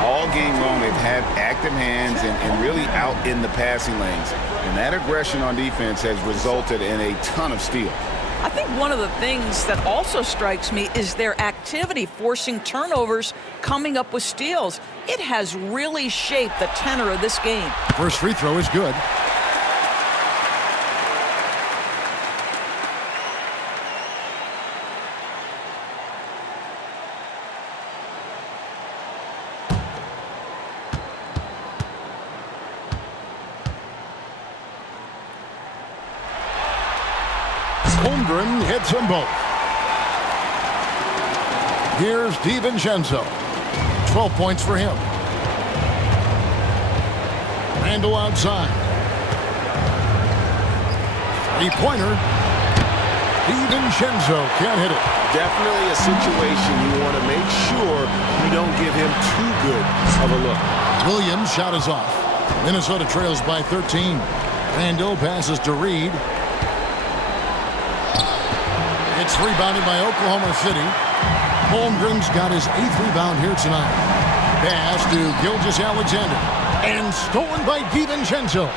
All game long, they've had active hands and really out in the passing lanes. And that aggression on defense has resulted in a ton of steals. I think one of the things that also strikes me is their activity, forcing turnovers, coming up with steals. It has really shaped the tenor of this game. First free throw is good. Holmgren hits them both. Here's DiVincenzo. 12 points for him. Randall outside. Three-pointer. DiVincenzo can't hit it. Definitely a situation you want to make sure you don't give him too good of a look. Williams' shot is off. Minnesota trails by 13. Randall passes to Reed. It's rebounded by Oklahoma City. Holmgren's got his 8th rebound here tonight. Pass to Gilgeous-Alexander. And stolen by DiVincenzo.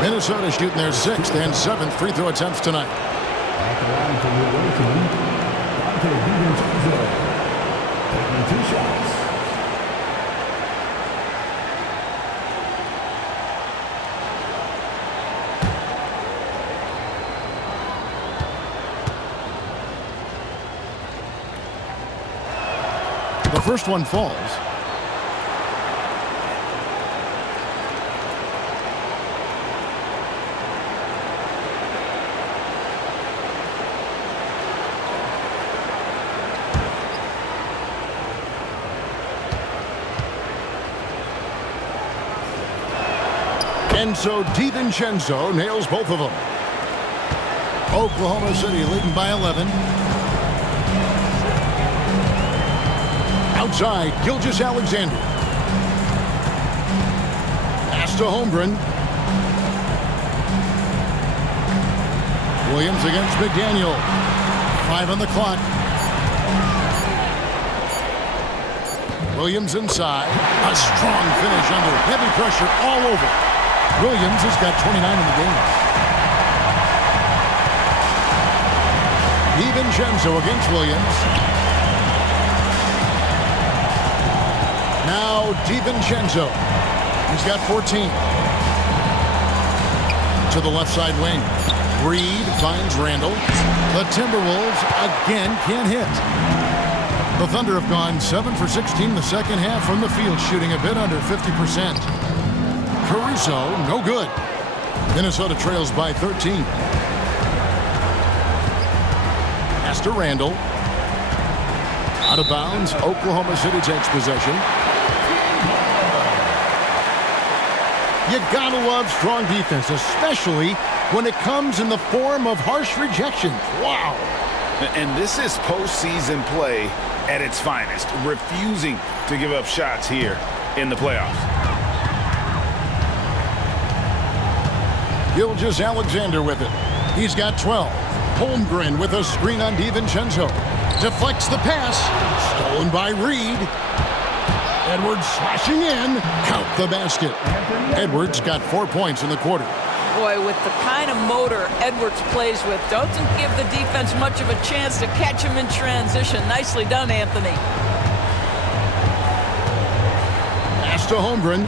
Minnesota shooting their 6th and 7th free throw attempts tonight. At the line for your away team, DiVincenzo, taking 2 shots. The first one falls. And so DiVincenzo nails both of them. Oklahoma City leading by 11. Outside, Gilgeous-Alexander. Pass to Holmgren. Williams against McDaniel. 5 on the clock. Williams inside. A strong finish under heavy pressure all over. Williams has got 29 in the game. DiVincenzo against Williams. Now DiVincenzo. He's got 14. To the left side wing. Reed finds Randall. The Timberwolves again can't hit. The Thunder have gone 7 for 16 in the second half from the field, shooting a bit under 50%. Caruso, no good. Minnesota trails by 13. Pass to Randall. Out of bounds, Oklahoma City takes possession. You gotta love strong defense, especially when it comes in the form of harsh rejections. Wow. And this is postseason play at its finest, refusing to give up shots here in the playoffs. Gilgeous-Alexander with it. He's got 12. Holmgren with a screen on DiVincenzo. Deflects the pass. Stolen by Reed. Edwards slashing in. Count the basket. Edwards got 4 points in the quarter. Boy, with the kind of motor Edwards plays with, doesn't give the defense much of a chance to catch him in transition. Nicely done, Anthony. Pass to Holmgren.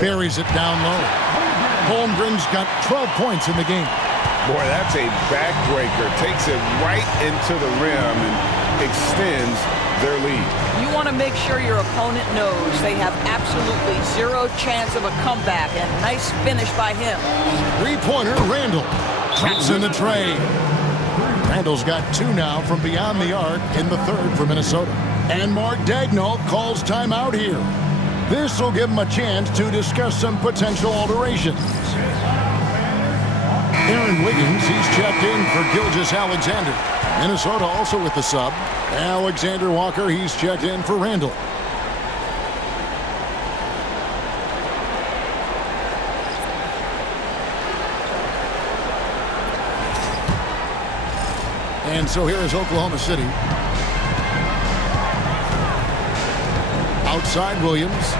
Buries it down low. Holmgren's got 12 points in the game. Boy, that's a backbreaker. Takes it right into the rim and extends their lead. You want to make sure your opponent knows they have absolutely zero chance of a comeback, and nice finish by him. Three-pointer, Randall. Traps in the tray. Randall's got 2 now from beyond the arc in the third for Minnesota. And Mark Daigneault calls timeout here. This will give him a chance to discuss some potential alterations. Aaron Wiggins, he's checked in for Gilgeous-Alexander. Minnesota also with the sub. Alexander Walker, he's checked in for Randall. And so here is Oklahoma City. Outside Williams.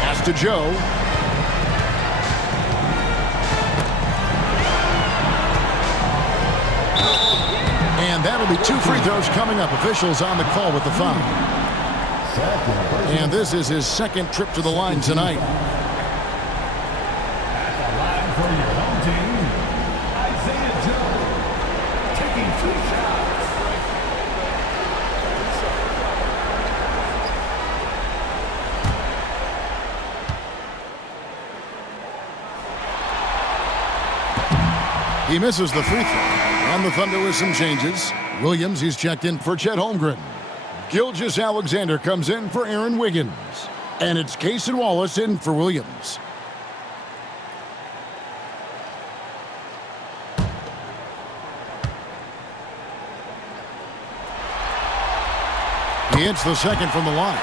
Pass to Joe. And that'll be 2 free throws coming up. Officials on the call with the foul. And this is his second trip to the line tonight. At the line for your home team, Isaiah Joe, taking 2 shots. He misses the free throw. On the Thunder with some changes. Williams, he's checked in for Chet Holmgren. Gilgeous-Alexander comes in for Aaron Wiggins. And it's Cason Wallace in for Williams. He hits the second from the line.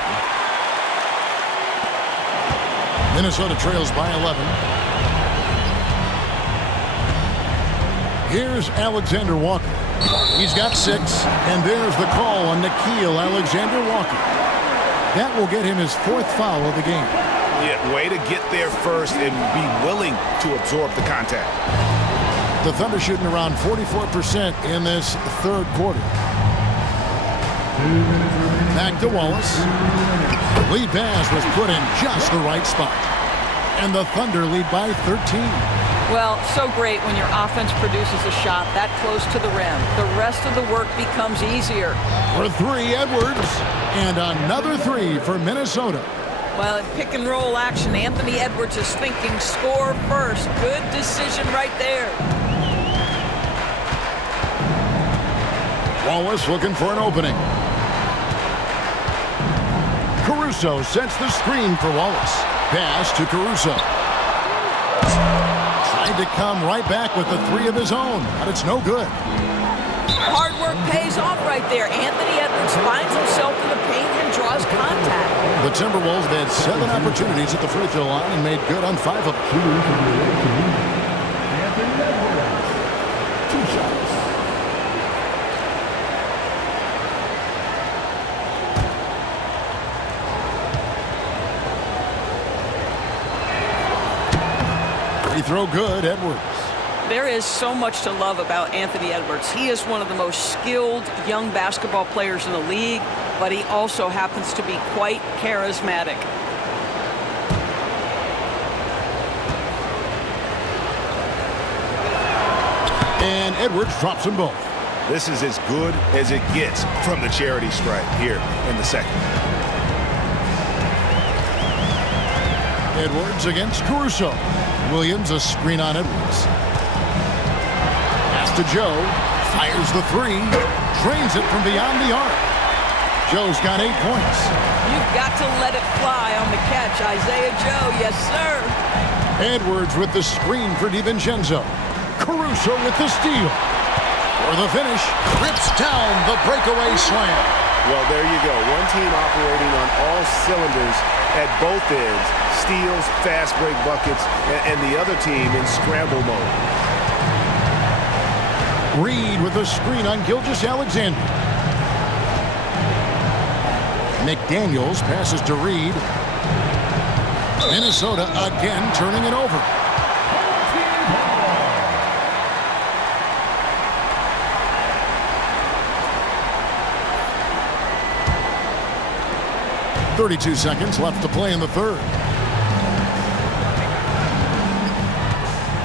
Minnesota trails by 11. Here's Alexander Walker. He's got 6, and there's the call on Nickeil Alexander-Walker. That will get him his 4th foul of the game. Yeah, way to get there first and be willing to absorb the contact. The Thunder shooting around 44% in this third quarter. Back to Wallace. Lead pass was put in just the right spot. And the Thunder lead by 13. Well, so great when your offense produces a shot that close to the rim. The rest of the work becomes easier. For 3, Edwards. And another 3 for Minnesota. Well, in pick and roll action, Anthony Edwards is thinking score first. Good decision right there. Wallace looking for an opening. Caruso sets the screen for Wallace. Pass to Caruso. To come right back with the 3 of his own, but it's no good. Hard work pays off right there. Anthony Edwards finds himself in the paint and draws contact. The Timberwolves had 7 opportunities at the free throw line and made good on 5 of them. Anthony Edwards, 2 shots. Free throw good, Edwards. There is so much to love about Anthony Edwards. He is one of the most skilled young basketball players in the league, but he also happens to be quite charismatic. And Edwards drops them both. This is as good as it gets from the charity stripe here in the second. Edwards against Caruso. Williams, a screen on Edwards. Pass to Joe. Fires the 3. Drains it from beyond the arc. Joe's got 8 points. You've got to let it fly on the catch, Isaiah Joe. Yes, sir. Edwards with the screen for DiVincenzo. Caruso with the steal. For the finish, rips down the breakaway slam. Well, there you go. One team operating on all cylinders at both ends. Steals, fast break buckets, and the other team in scramble mode. Reed with a screen on Gilgeous-Alexander. McDaniels passes to Reed. Minnesota again turning it over. .32 seconds left to play in the third.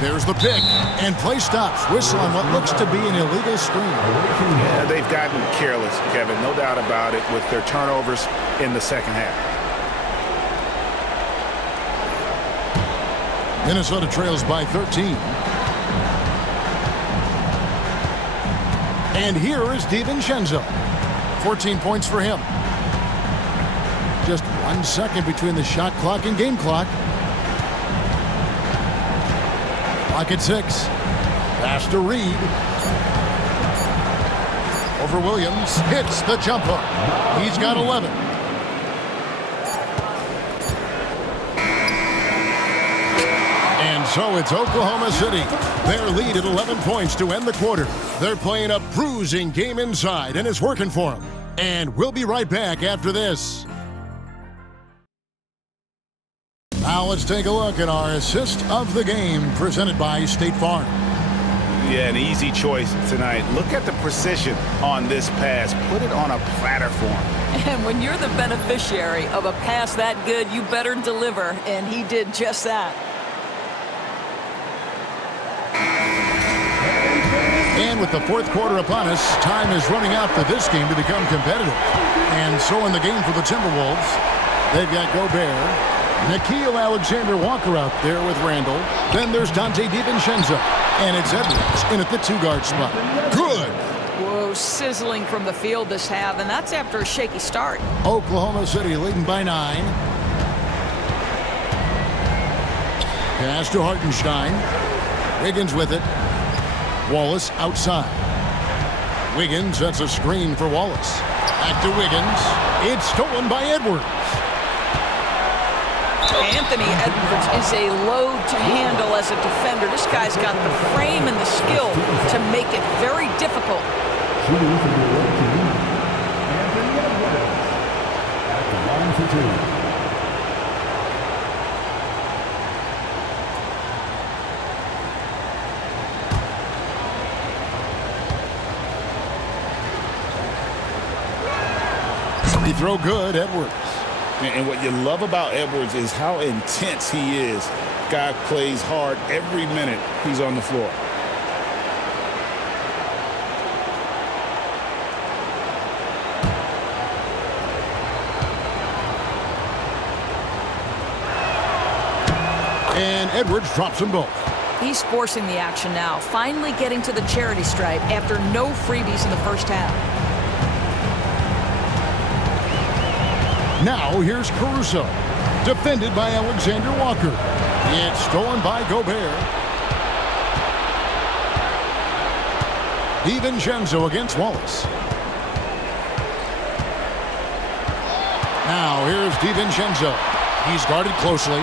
There's the pick, and play stops. Whistle on what looks to be an illegal screen. Yeah, they've gotten careless, Kevin, no doubt about it, with their turnovers in the second half. Minnesota trails by 13. And here is DiVincenzo. 14 points for him. Just 1 second between the shot clock and game clock. Clock at 6. Pass to Reed. Over Williams. Hits the jump hook. He's got 11. And so it's Oklahoma City. Their lead at 11 points to end the quarter. They're playing a bruising game inside, and it's working for them. And we'll be right back after this. Now let's take a look at our assist of the game presented by State Farm. Yeah, an easy choice tonight. Look at the precision on this pass. Put it on a platter for him. And when you're the beneficiary of a pass that good, you better deliver, and he did just that. And with the fourth quarter upon us, time is running out for this game to become competitive. And so in the game for the Timberwolves, they've got Gobert, Nickeil Alexander-Walker out there with Randall. Then there's Dante DiVincenzo. And it's Edwards in at the 2-guard spot. Good! Whoa, sizzling from the field this half, and that's after a shaky start. Oklahoma City leading by 9. Pass to Hartenstein. Wiggins with it. Wallace outside. Wiggins, that's a screen for Wallace. Back to Wiggins. It's stolen by Edwards. Anthony Edwards is a load to handle as a defender. This guy's got the frame and the skill to make it very difficult. Shooting for the red team, Anthony Edwards at the line for 2. Free throw good, Edwards. And what you love about Edwards is how intense he is. Guy plays hard every minute he's on the floor. And Edwards drops them both. He's forcing the action now, finally getting to the charity stripe after no freebies in the first half. Now here's Caruso, defended by Alexander Walker. It's stolen by Gobert. DiVincenzo against Wallace. Now here's DiVincenzo. He's guarded closely.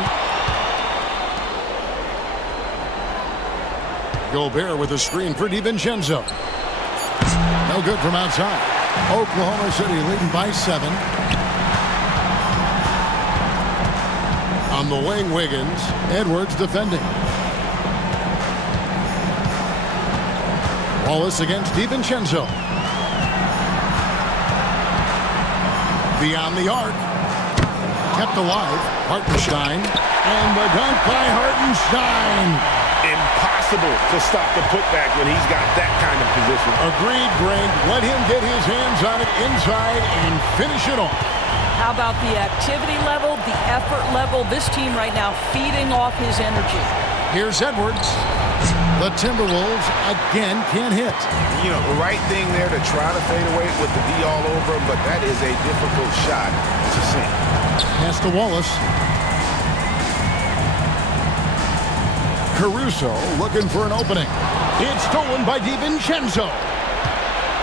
Gobert with a screen for DiVincenzo. No good from outside. Oklahoma City leading by 7. On the wing, Wiggins. Edwards defending. Wallace against DiVincenzo. Beyond the arc. Kept alive. Hartenstein. And the dunk by Hartenstein. Impossible to stop the putback when he's got that kind of position. Agreed, Greg. Let him get his hands on it inside and finish it off. How about the activity level, the effort level? This team right now feeding off his energy. Here's Edwards. The Timberwolves again can't hit. You know, the right thing there to try to fade away with the D all over him, but that is a difficult shot to sink. Pass to Wallace. Caruso looking for an opening. It's stolen by DiVincenzo.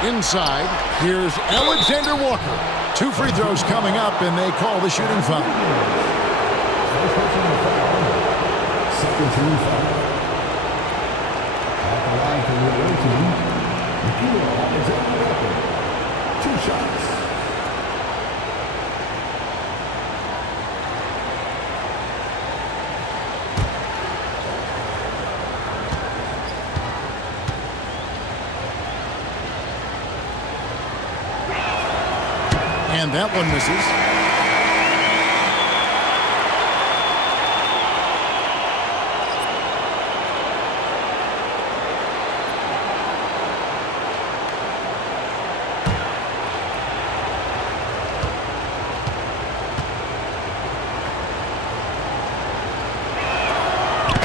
Inside, here's Alexander Walker. 2 free throws coming up, and they call the shooting foul. Second team foul. At the line for the red team, Nickeil Alexander-Walker. 2 shots. And that one misses.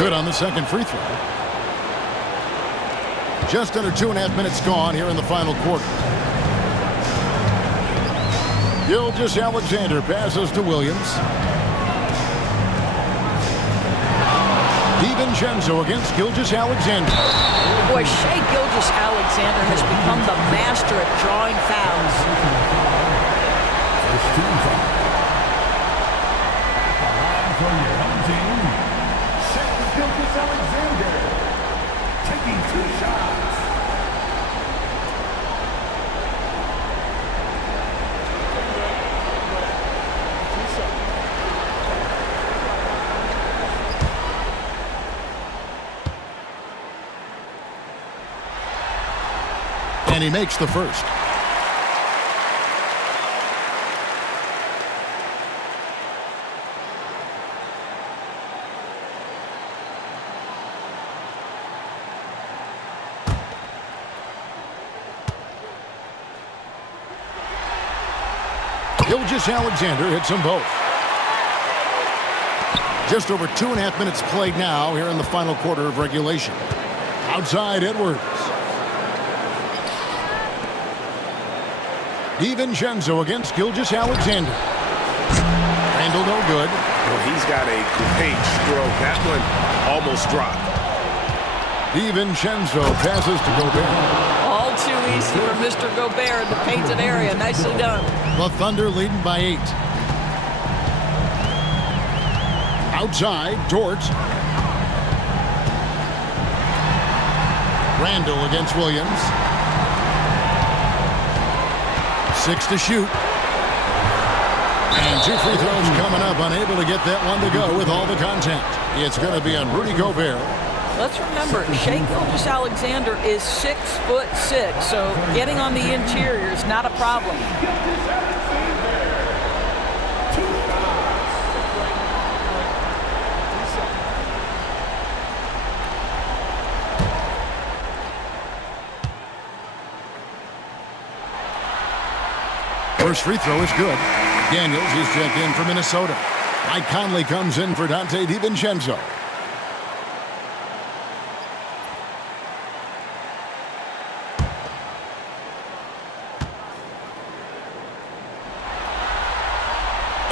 Good on the second free throw. Just under 2.5 minutes gone here in the final quarter. Gilgeous-Alexander passes to Williams. DiVincenzo against Gilgeous-Alexander. Boy, Shai Gilgeous-Alexander has become the master at drawing fouls. First team foul. At the line for your home team, Shai Gilgeous-Alexander taking 2 shots. And he makes the first. Gilgeous-Alexander hits them both. Just over 2.5 minutes played now here in the final quarter of regulation. Outside Edwards. DiVincenzo against Gilgeous-Alexander. Randall no good. Well, he's got a great stroke. That one almost dropped. DiVincenzo passes to Gobert. All too easy for Mr. Gobert in the painted area. Nicely done. The Thunder leading by 8. Outside, Dort. Randall against Williams. 6 to shoot. And 2 free throws coming up. Unable to get that one to go with all the contact. It's going to be on Rudy Gobert. Let's remember, Shai Gilgeous-Alexander is 6'6", so getting on the interior is not a problem. First free throw is good. Daniels is checked in for Minnesota. Mike Conley comes in for Dante DiVincenzo.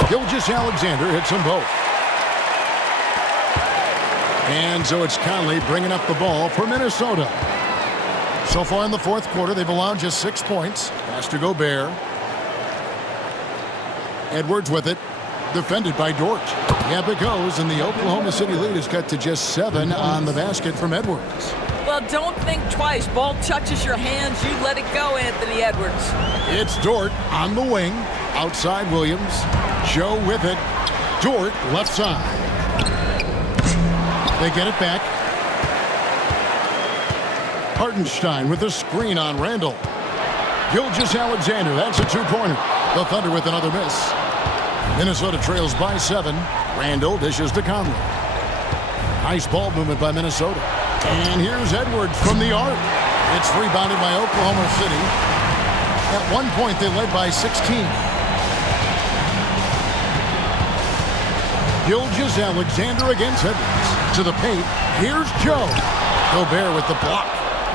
Gilgeous-Alexander hits them both. And so it's Conley bringing up the ball for Minnesota. So far in the fourth quarter, they've allowed just 6 points. Pass to Gobert. Edwards with it. Defended by Dort. Yep, it goes, and the Oklahoma City lead is cut to just 7 on the basket from Edwards. Well, don't think twice. Ball touches your hands, you let it go, Anthony Edwards. It's Dort on the wing. Outside Williams. Joe with it. Dort left side. They get it back. Hartenstein with a screen on Randall. Gilgeous-Alexander, that's a 2-pointer. The Thunder with another miss. Minnesota trails by 7. Randall dishes to Conley. Nice ball movement by Minnesota. And here's Edwards from the arc. It's rebounded by Oklahoma City. At one point, they led by 16. Gilgeous-Alexander against Edwards. To the paint. Here's Joe. Gobert with the block.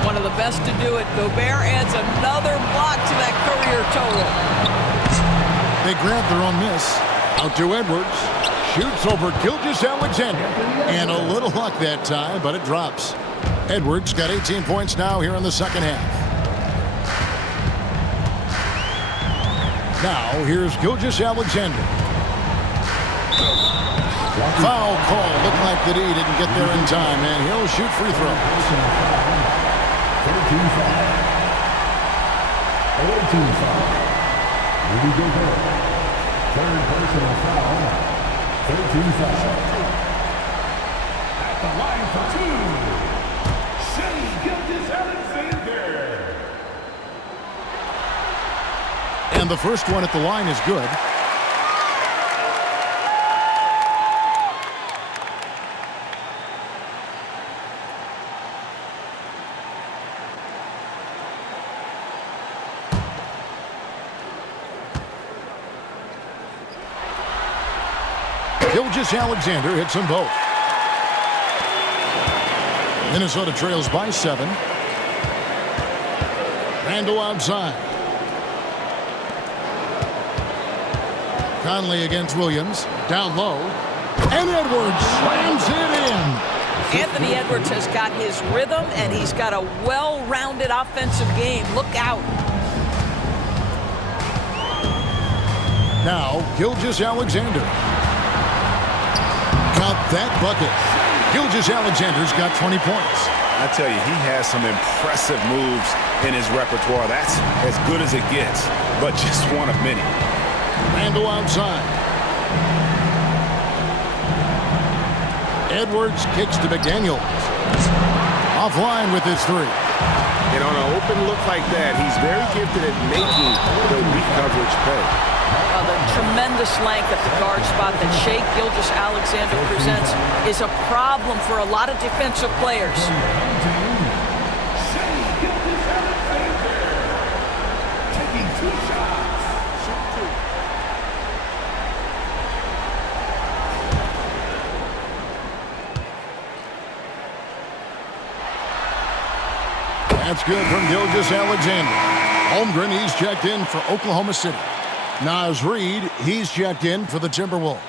One of the best to do it. Gobert adds another block to that career total. They grab their own miss. Out to Edwards. Shoots over Gilgeous-Alexander. And a little luck that time, but it drops. Edwards got 18 points now here in the second half. Now, here's Gilgeous-Alexander. Foul call. Looked like that he didn't get there in time, and he'll shoot free throws. 13 foul. 14 foul. Rudy Gobert. Third personal foul. 13 foul. At the line for 2. Shai Gilgeous-Alexander. And the first one at the line is good. Gilgeous-Alexander hits them both. Minnesota trails by 7. Randall outside. Conley against Williams. Down low. And Edwards slams it in. Anthony Edwards has got his rhythm, and he's got a well-rounded offensive game. Look out. Now, Gilgeous-Alexander. Count that bucket. Gilgeous-Alexander's got 20 points. I tell you, he has some impressive moves in his repertoire. That's as good as it gets, but just one of many. Randall outside. Edwards kicks to McDaniels. Offline with his 3. And on an open look like that, he's very gifted at making the weak coverage pay. The tremendous length at the guard spot that Shai Gilgeous-Alexander presents is a problem for a lot of defensive players. Taking 2 shots. That's good from Gilgeous-Alexander. Holmgren, he's checked in for Oklahoma City. Naz Reid, he's checked in for the Timberwolves.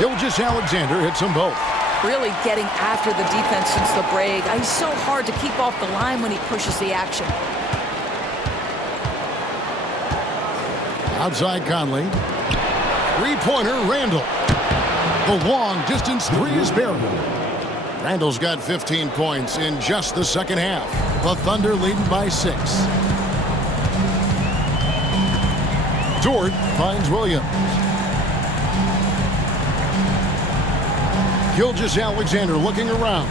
Gilgeous-Alexander hits them both. Really getting after the defense since the break. He's so hard to keep off the line when he pushes the action. Outside Conley. Three-pointer, Randall. The long-distance 3 is buried. Randall's got 15 points in just the second half. The Thunder leading by 6. Dort finds Williams. Gilgeous-Alexander looking around.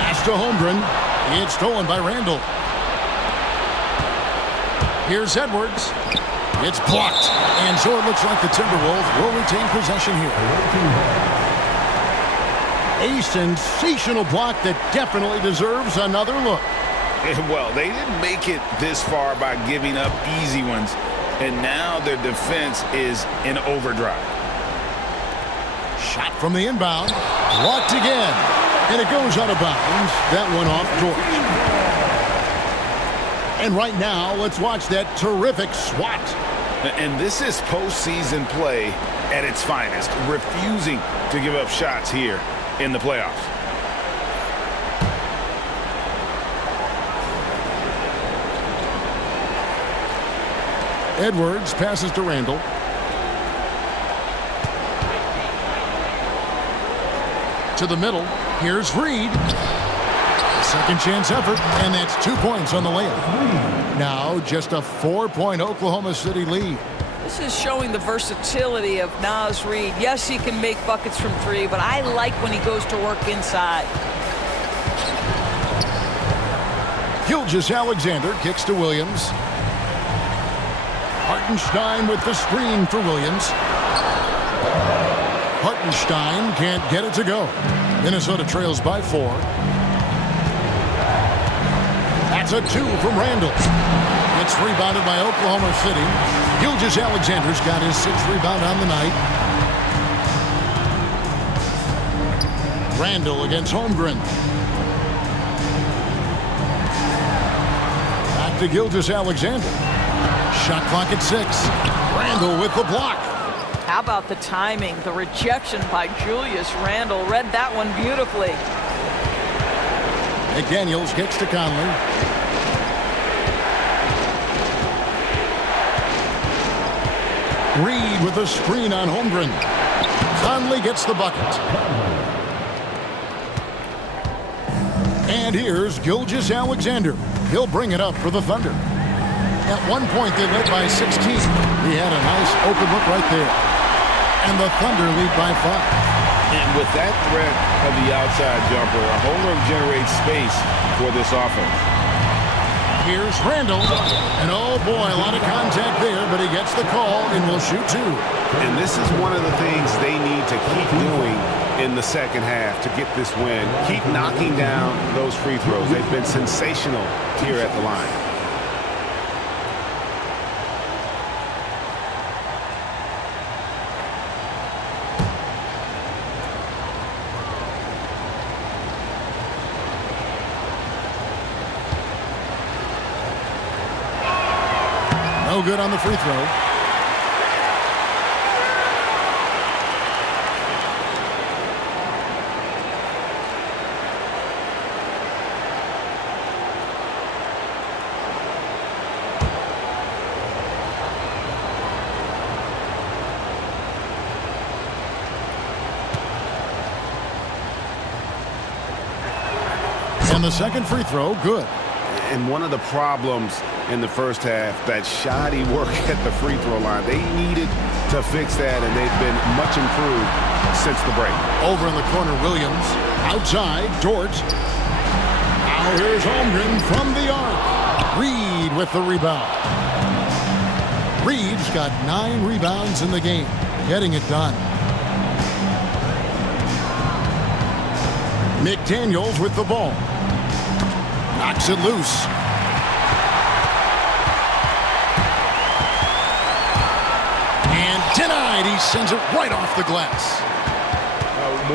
Pass to Holmgren. It's stolen by Randall. Here's Edwards. It's blocked. And so it looks like the Timberwolves will retain possession here. A sensational block that definitely deserves another look. Well, they didn't make it this far by giving up easy ones, and now their defense is in overdrive. Shot from the inbound. Blocked again. And it goes out of bounds. That one off George. And right now, let's watch that terrific swat. And this is postseason play at its finest, refusing to give up shots here in the playoffs. Edwards passes to Randall. To the middle. Here's Reid. Second chance effort, and that's 2 points on the layup. Now just a 4-point Oklahoma City lead. This is showing the versatility of Naz Reid. Yes, he can make buckets from 3, but I like when he goes to work inside. Gilgeous-Alexander kicks to Williams. Hartenstein with the screen for Williams. Hartenstein can't get it to go. Minnesota trails by 4. That's a 2 from Randall. It's rebounded by Oklahoma City. Gilgeous-Alexander's got his 6th rebound on the night. Randall against Holmgren. Back to Gilgeous-Alexander. Shot clock at 6. Randall with the block. How about the timing? The rejection by Julius Randle. Read that one beautifully. McDaniels kicks to Conley. Reid with a screen on Holmgren. Conley gets the bucket. And here's Gilgeous-Alexander. He'll bring it up for the Thunder. At one point, they led by 16. He had a nice open look right there. And the Thunder lead by 5. And with that threat of the outside jumper, Holmgren generates space for this offense. Here's Randall. And oh boy, a lot of contact there, but he gets the call and will shoot 2. And this is one of the things they need to keep doing in the second half to get this win. Keep knocking down those free throws. They've been sensational here at the line. No good on the free throw. And the second free throw, good. And one of the problems in the first half, that shoddy work at the free throw line. They needed to fix that, and they've been much improved since the break. Over in the corner, Williams. Outside, Dort. Now here's Holmgren from the arc. Reed with the rebound. Reed's got 9 rebounds in the game, getting it done. McDaniels with the ball. Knocks it loose. And denied. He sends it right off the glass.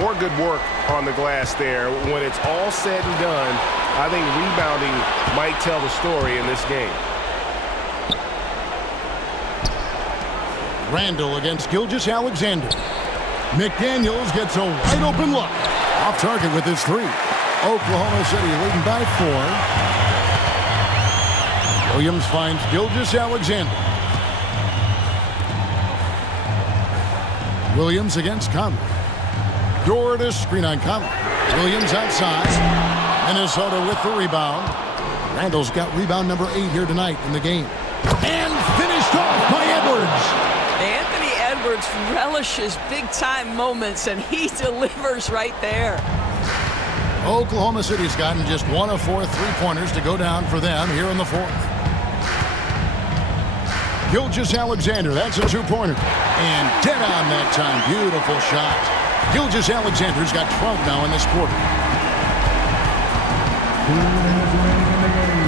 More good work on the glass there. When it's all said and done, I think rebounding might tell the story in this game. Randall against Gilgeous-Alexander. McDaniels gets a wide open look. Off target with his 3. Oklahoma City leading by 4. Williams finds Gilgeous-Alexander. Williams against Conley. Dort is screen on Conley. Williams outside. Minnesota with the rebound. Randall's got rebound number 8 here tonight in the game. And finished off by Edwards. Anthony Edwards relishes big-time moments, and he delivers right there. Oklahoma City's gotten just 1 of 4 3-pointers to go down for them here in the 4th. Gilgeous-Alexander, that's a 2-pointer. And dead on that time. Beautiful shot. Gilgeous-Alexander's got 12 now in this quarter.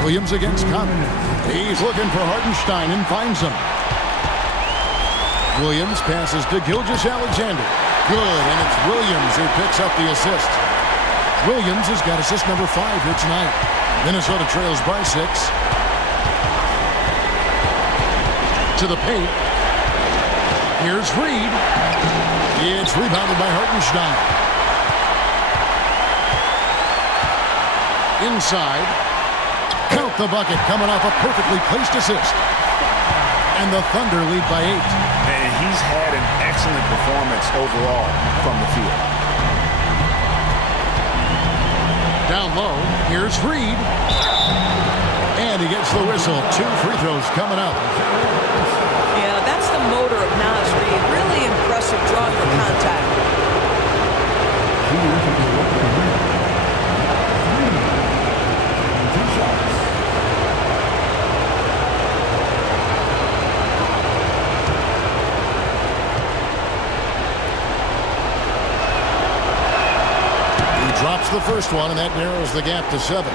Williams against Conley. He's looking for Hartenstein and finds him. Williams passes to Gilgeous-Alexander. Good, and it's Williams who picks up the assist. Williams has got assist number 5 here tonight. Minnesota trails by 6. To the paint. Here's Reed. It's rebounded by Hartenstein. Inside. Count the bucket, coming off a perfectly placed assist. And the Thunder lead by 8. And he's had an excellent performance overall from the field. Down low, here's Reed. And he gets the whistle. 2 free throws coming up. Yeah, that's the motor of Naz Reid. Really impressive drawing for contact. Drops the first one, and that narrows the gap to 7.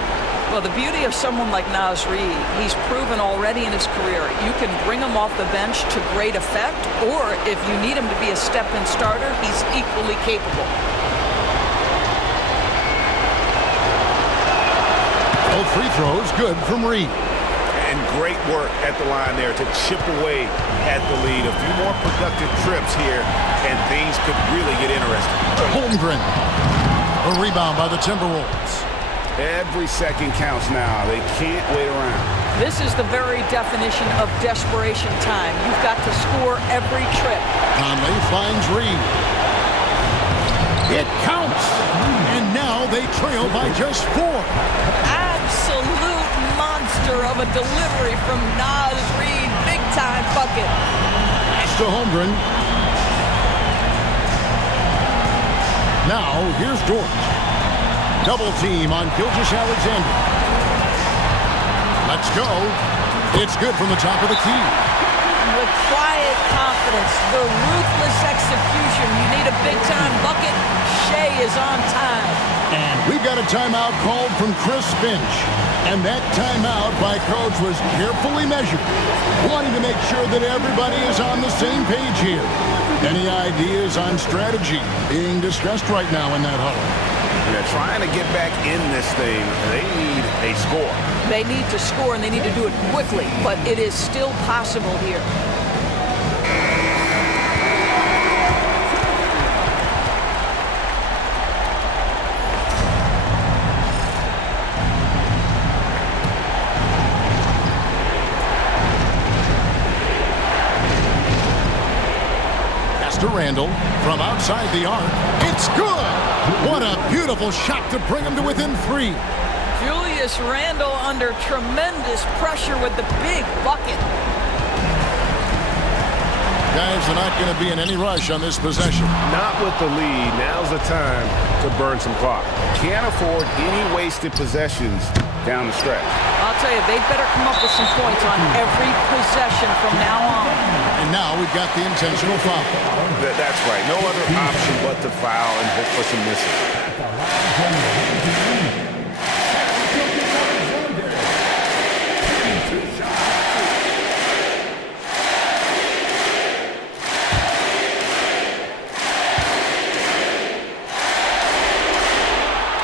Well, the beauty of someone like Naz Reid, he's proven already in his career, you can bring him off the bench to great effect, or if you need him to be a step-in starter, he's equally capable. Both free throws good from Reed. And great work at the line there to chip away at the lead. A few more productive trips here, and things could really get interesting. Holmgren. A rebound by the Timberwolves. Every second counts now. They can't wait around. This is the very definition of desperation time. You've got to score every trip. Conley finds Reed. It counts. And now they trail by just 4. Absolute monster of a delivery from Naz Reid. Big time bucket. Pass to Holmgren. Now, here's Dort. Double team on Gilgeous-Alexander. Let's go. It's good from the top of the key. With quiet confidence, the ruthless execution. You need a big-time bucket. Shea is on time. And we've got a timeout called from Chris Finch. And that timeout by Coach was carefully measured, wanting to make sure that everybody is on the same page here. Any ideas on strategy being discussed right now in that huddle? They're trying to get back in this thing. They need a score. They need to score, and they need to do it quickly, but it is still possible here. To Randall from outside the arc. It's good! What a beautiful shot to bring him to within 3. Julius Randle under tremendous pressure with the big bucket. Guys are not going to be in any rush on this possession. Not with the lead. Now's the time to burn some clock. Can't afford any wasted possessions down the stretch. I'll tell you, they'd better come up with some points on every possession from now on. And now we've got the intentional foul. That's right. No other option but to foul and hope for some misses.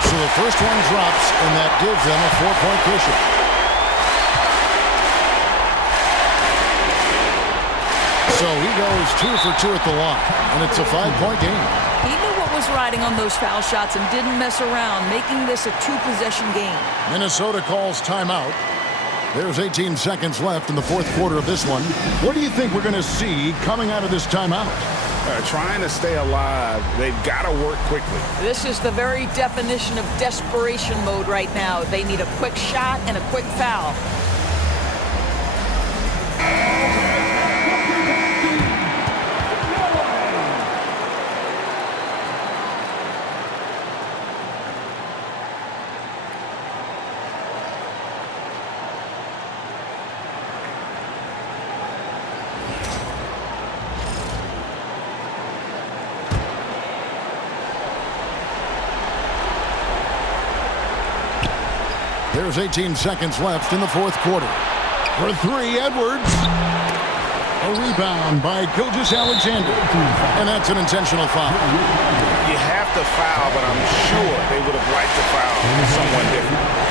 So the first one drops, and that gives them a 4-point cushion. So he goes 2 for 2 at the line, and it's a 5-point game. He knew what was riding on those foul shots and didn't mess around, making this a 2-possession game. Minnesota calls timeout. There's 18 seconds left in the fourth quarter of this one. What do you think we're going to see coming out of this timeout? Trying to stay alive, they've got to work quickly. This is the very definition of desperation mode right now. They need a quick shot and a quick foul. There's 18 seconds left in the fourth quarter. For 3, Edwards. A rebound by Gilgeous-Alexander. And that's an intentional foul. You have to foul, but I'm sure they would have liked to foul someone different.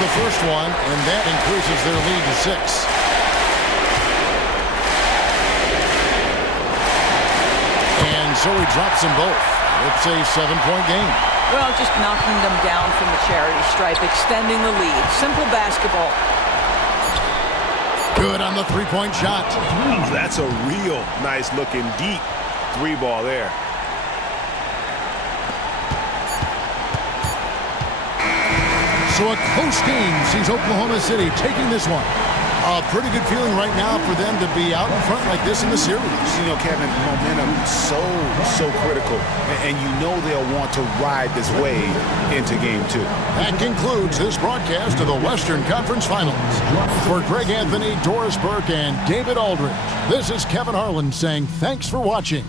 The first one, and that increases their lead to 6. And so he drops them both. It's a 7-point game. Well, just knocking them down from the charity stripe, extending the lead. Simple basketball. Good on the 3-point shot. Oh, that's a real nice looking deep 3-ball there. So a close game sees Oklahoma City taking this one. A pretty good feeling right now for them to be out in front like this in the series. You know, Kevin, momentum so critical. And you know they'll want to ride this wave into game 2. That concludes this broadcast of the Western Conference Finals. For Greg Anthony, Doris Burke, and David Aldridge, this is Kevin Harlan saying thanks for watching.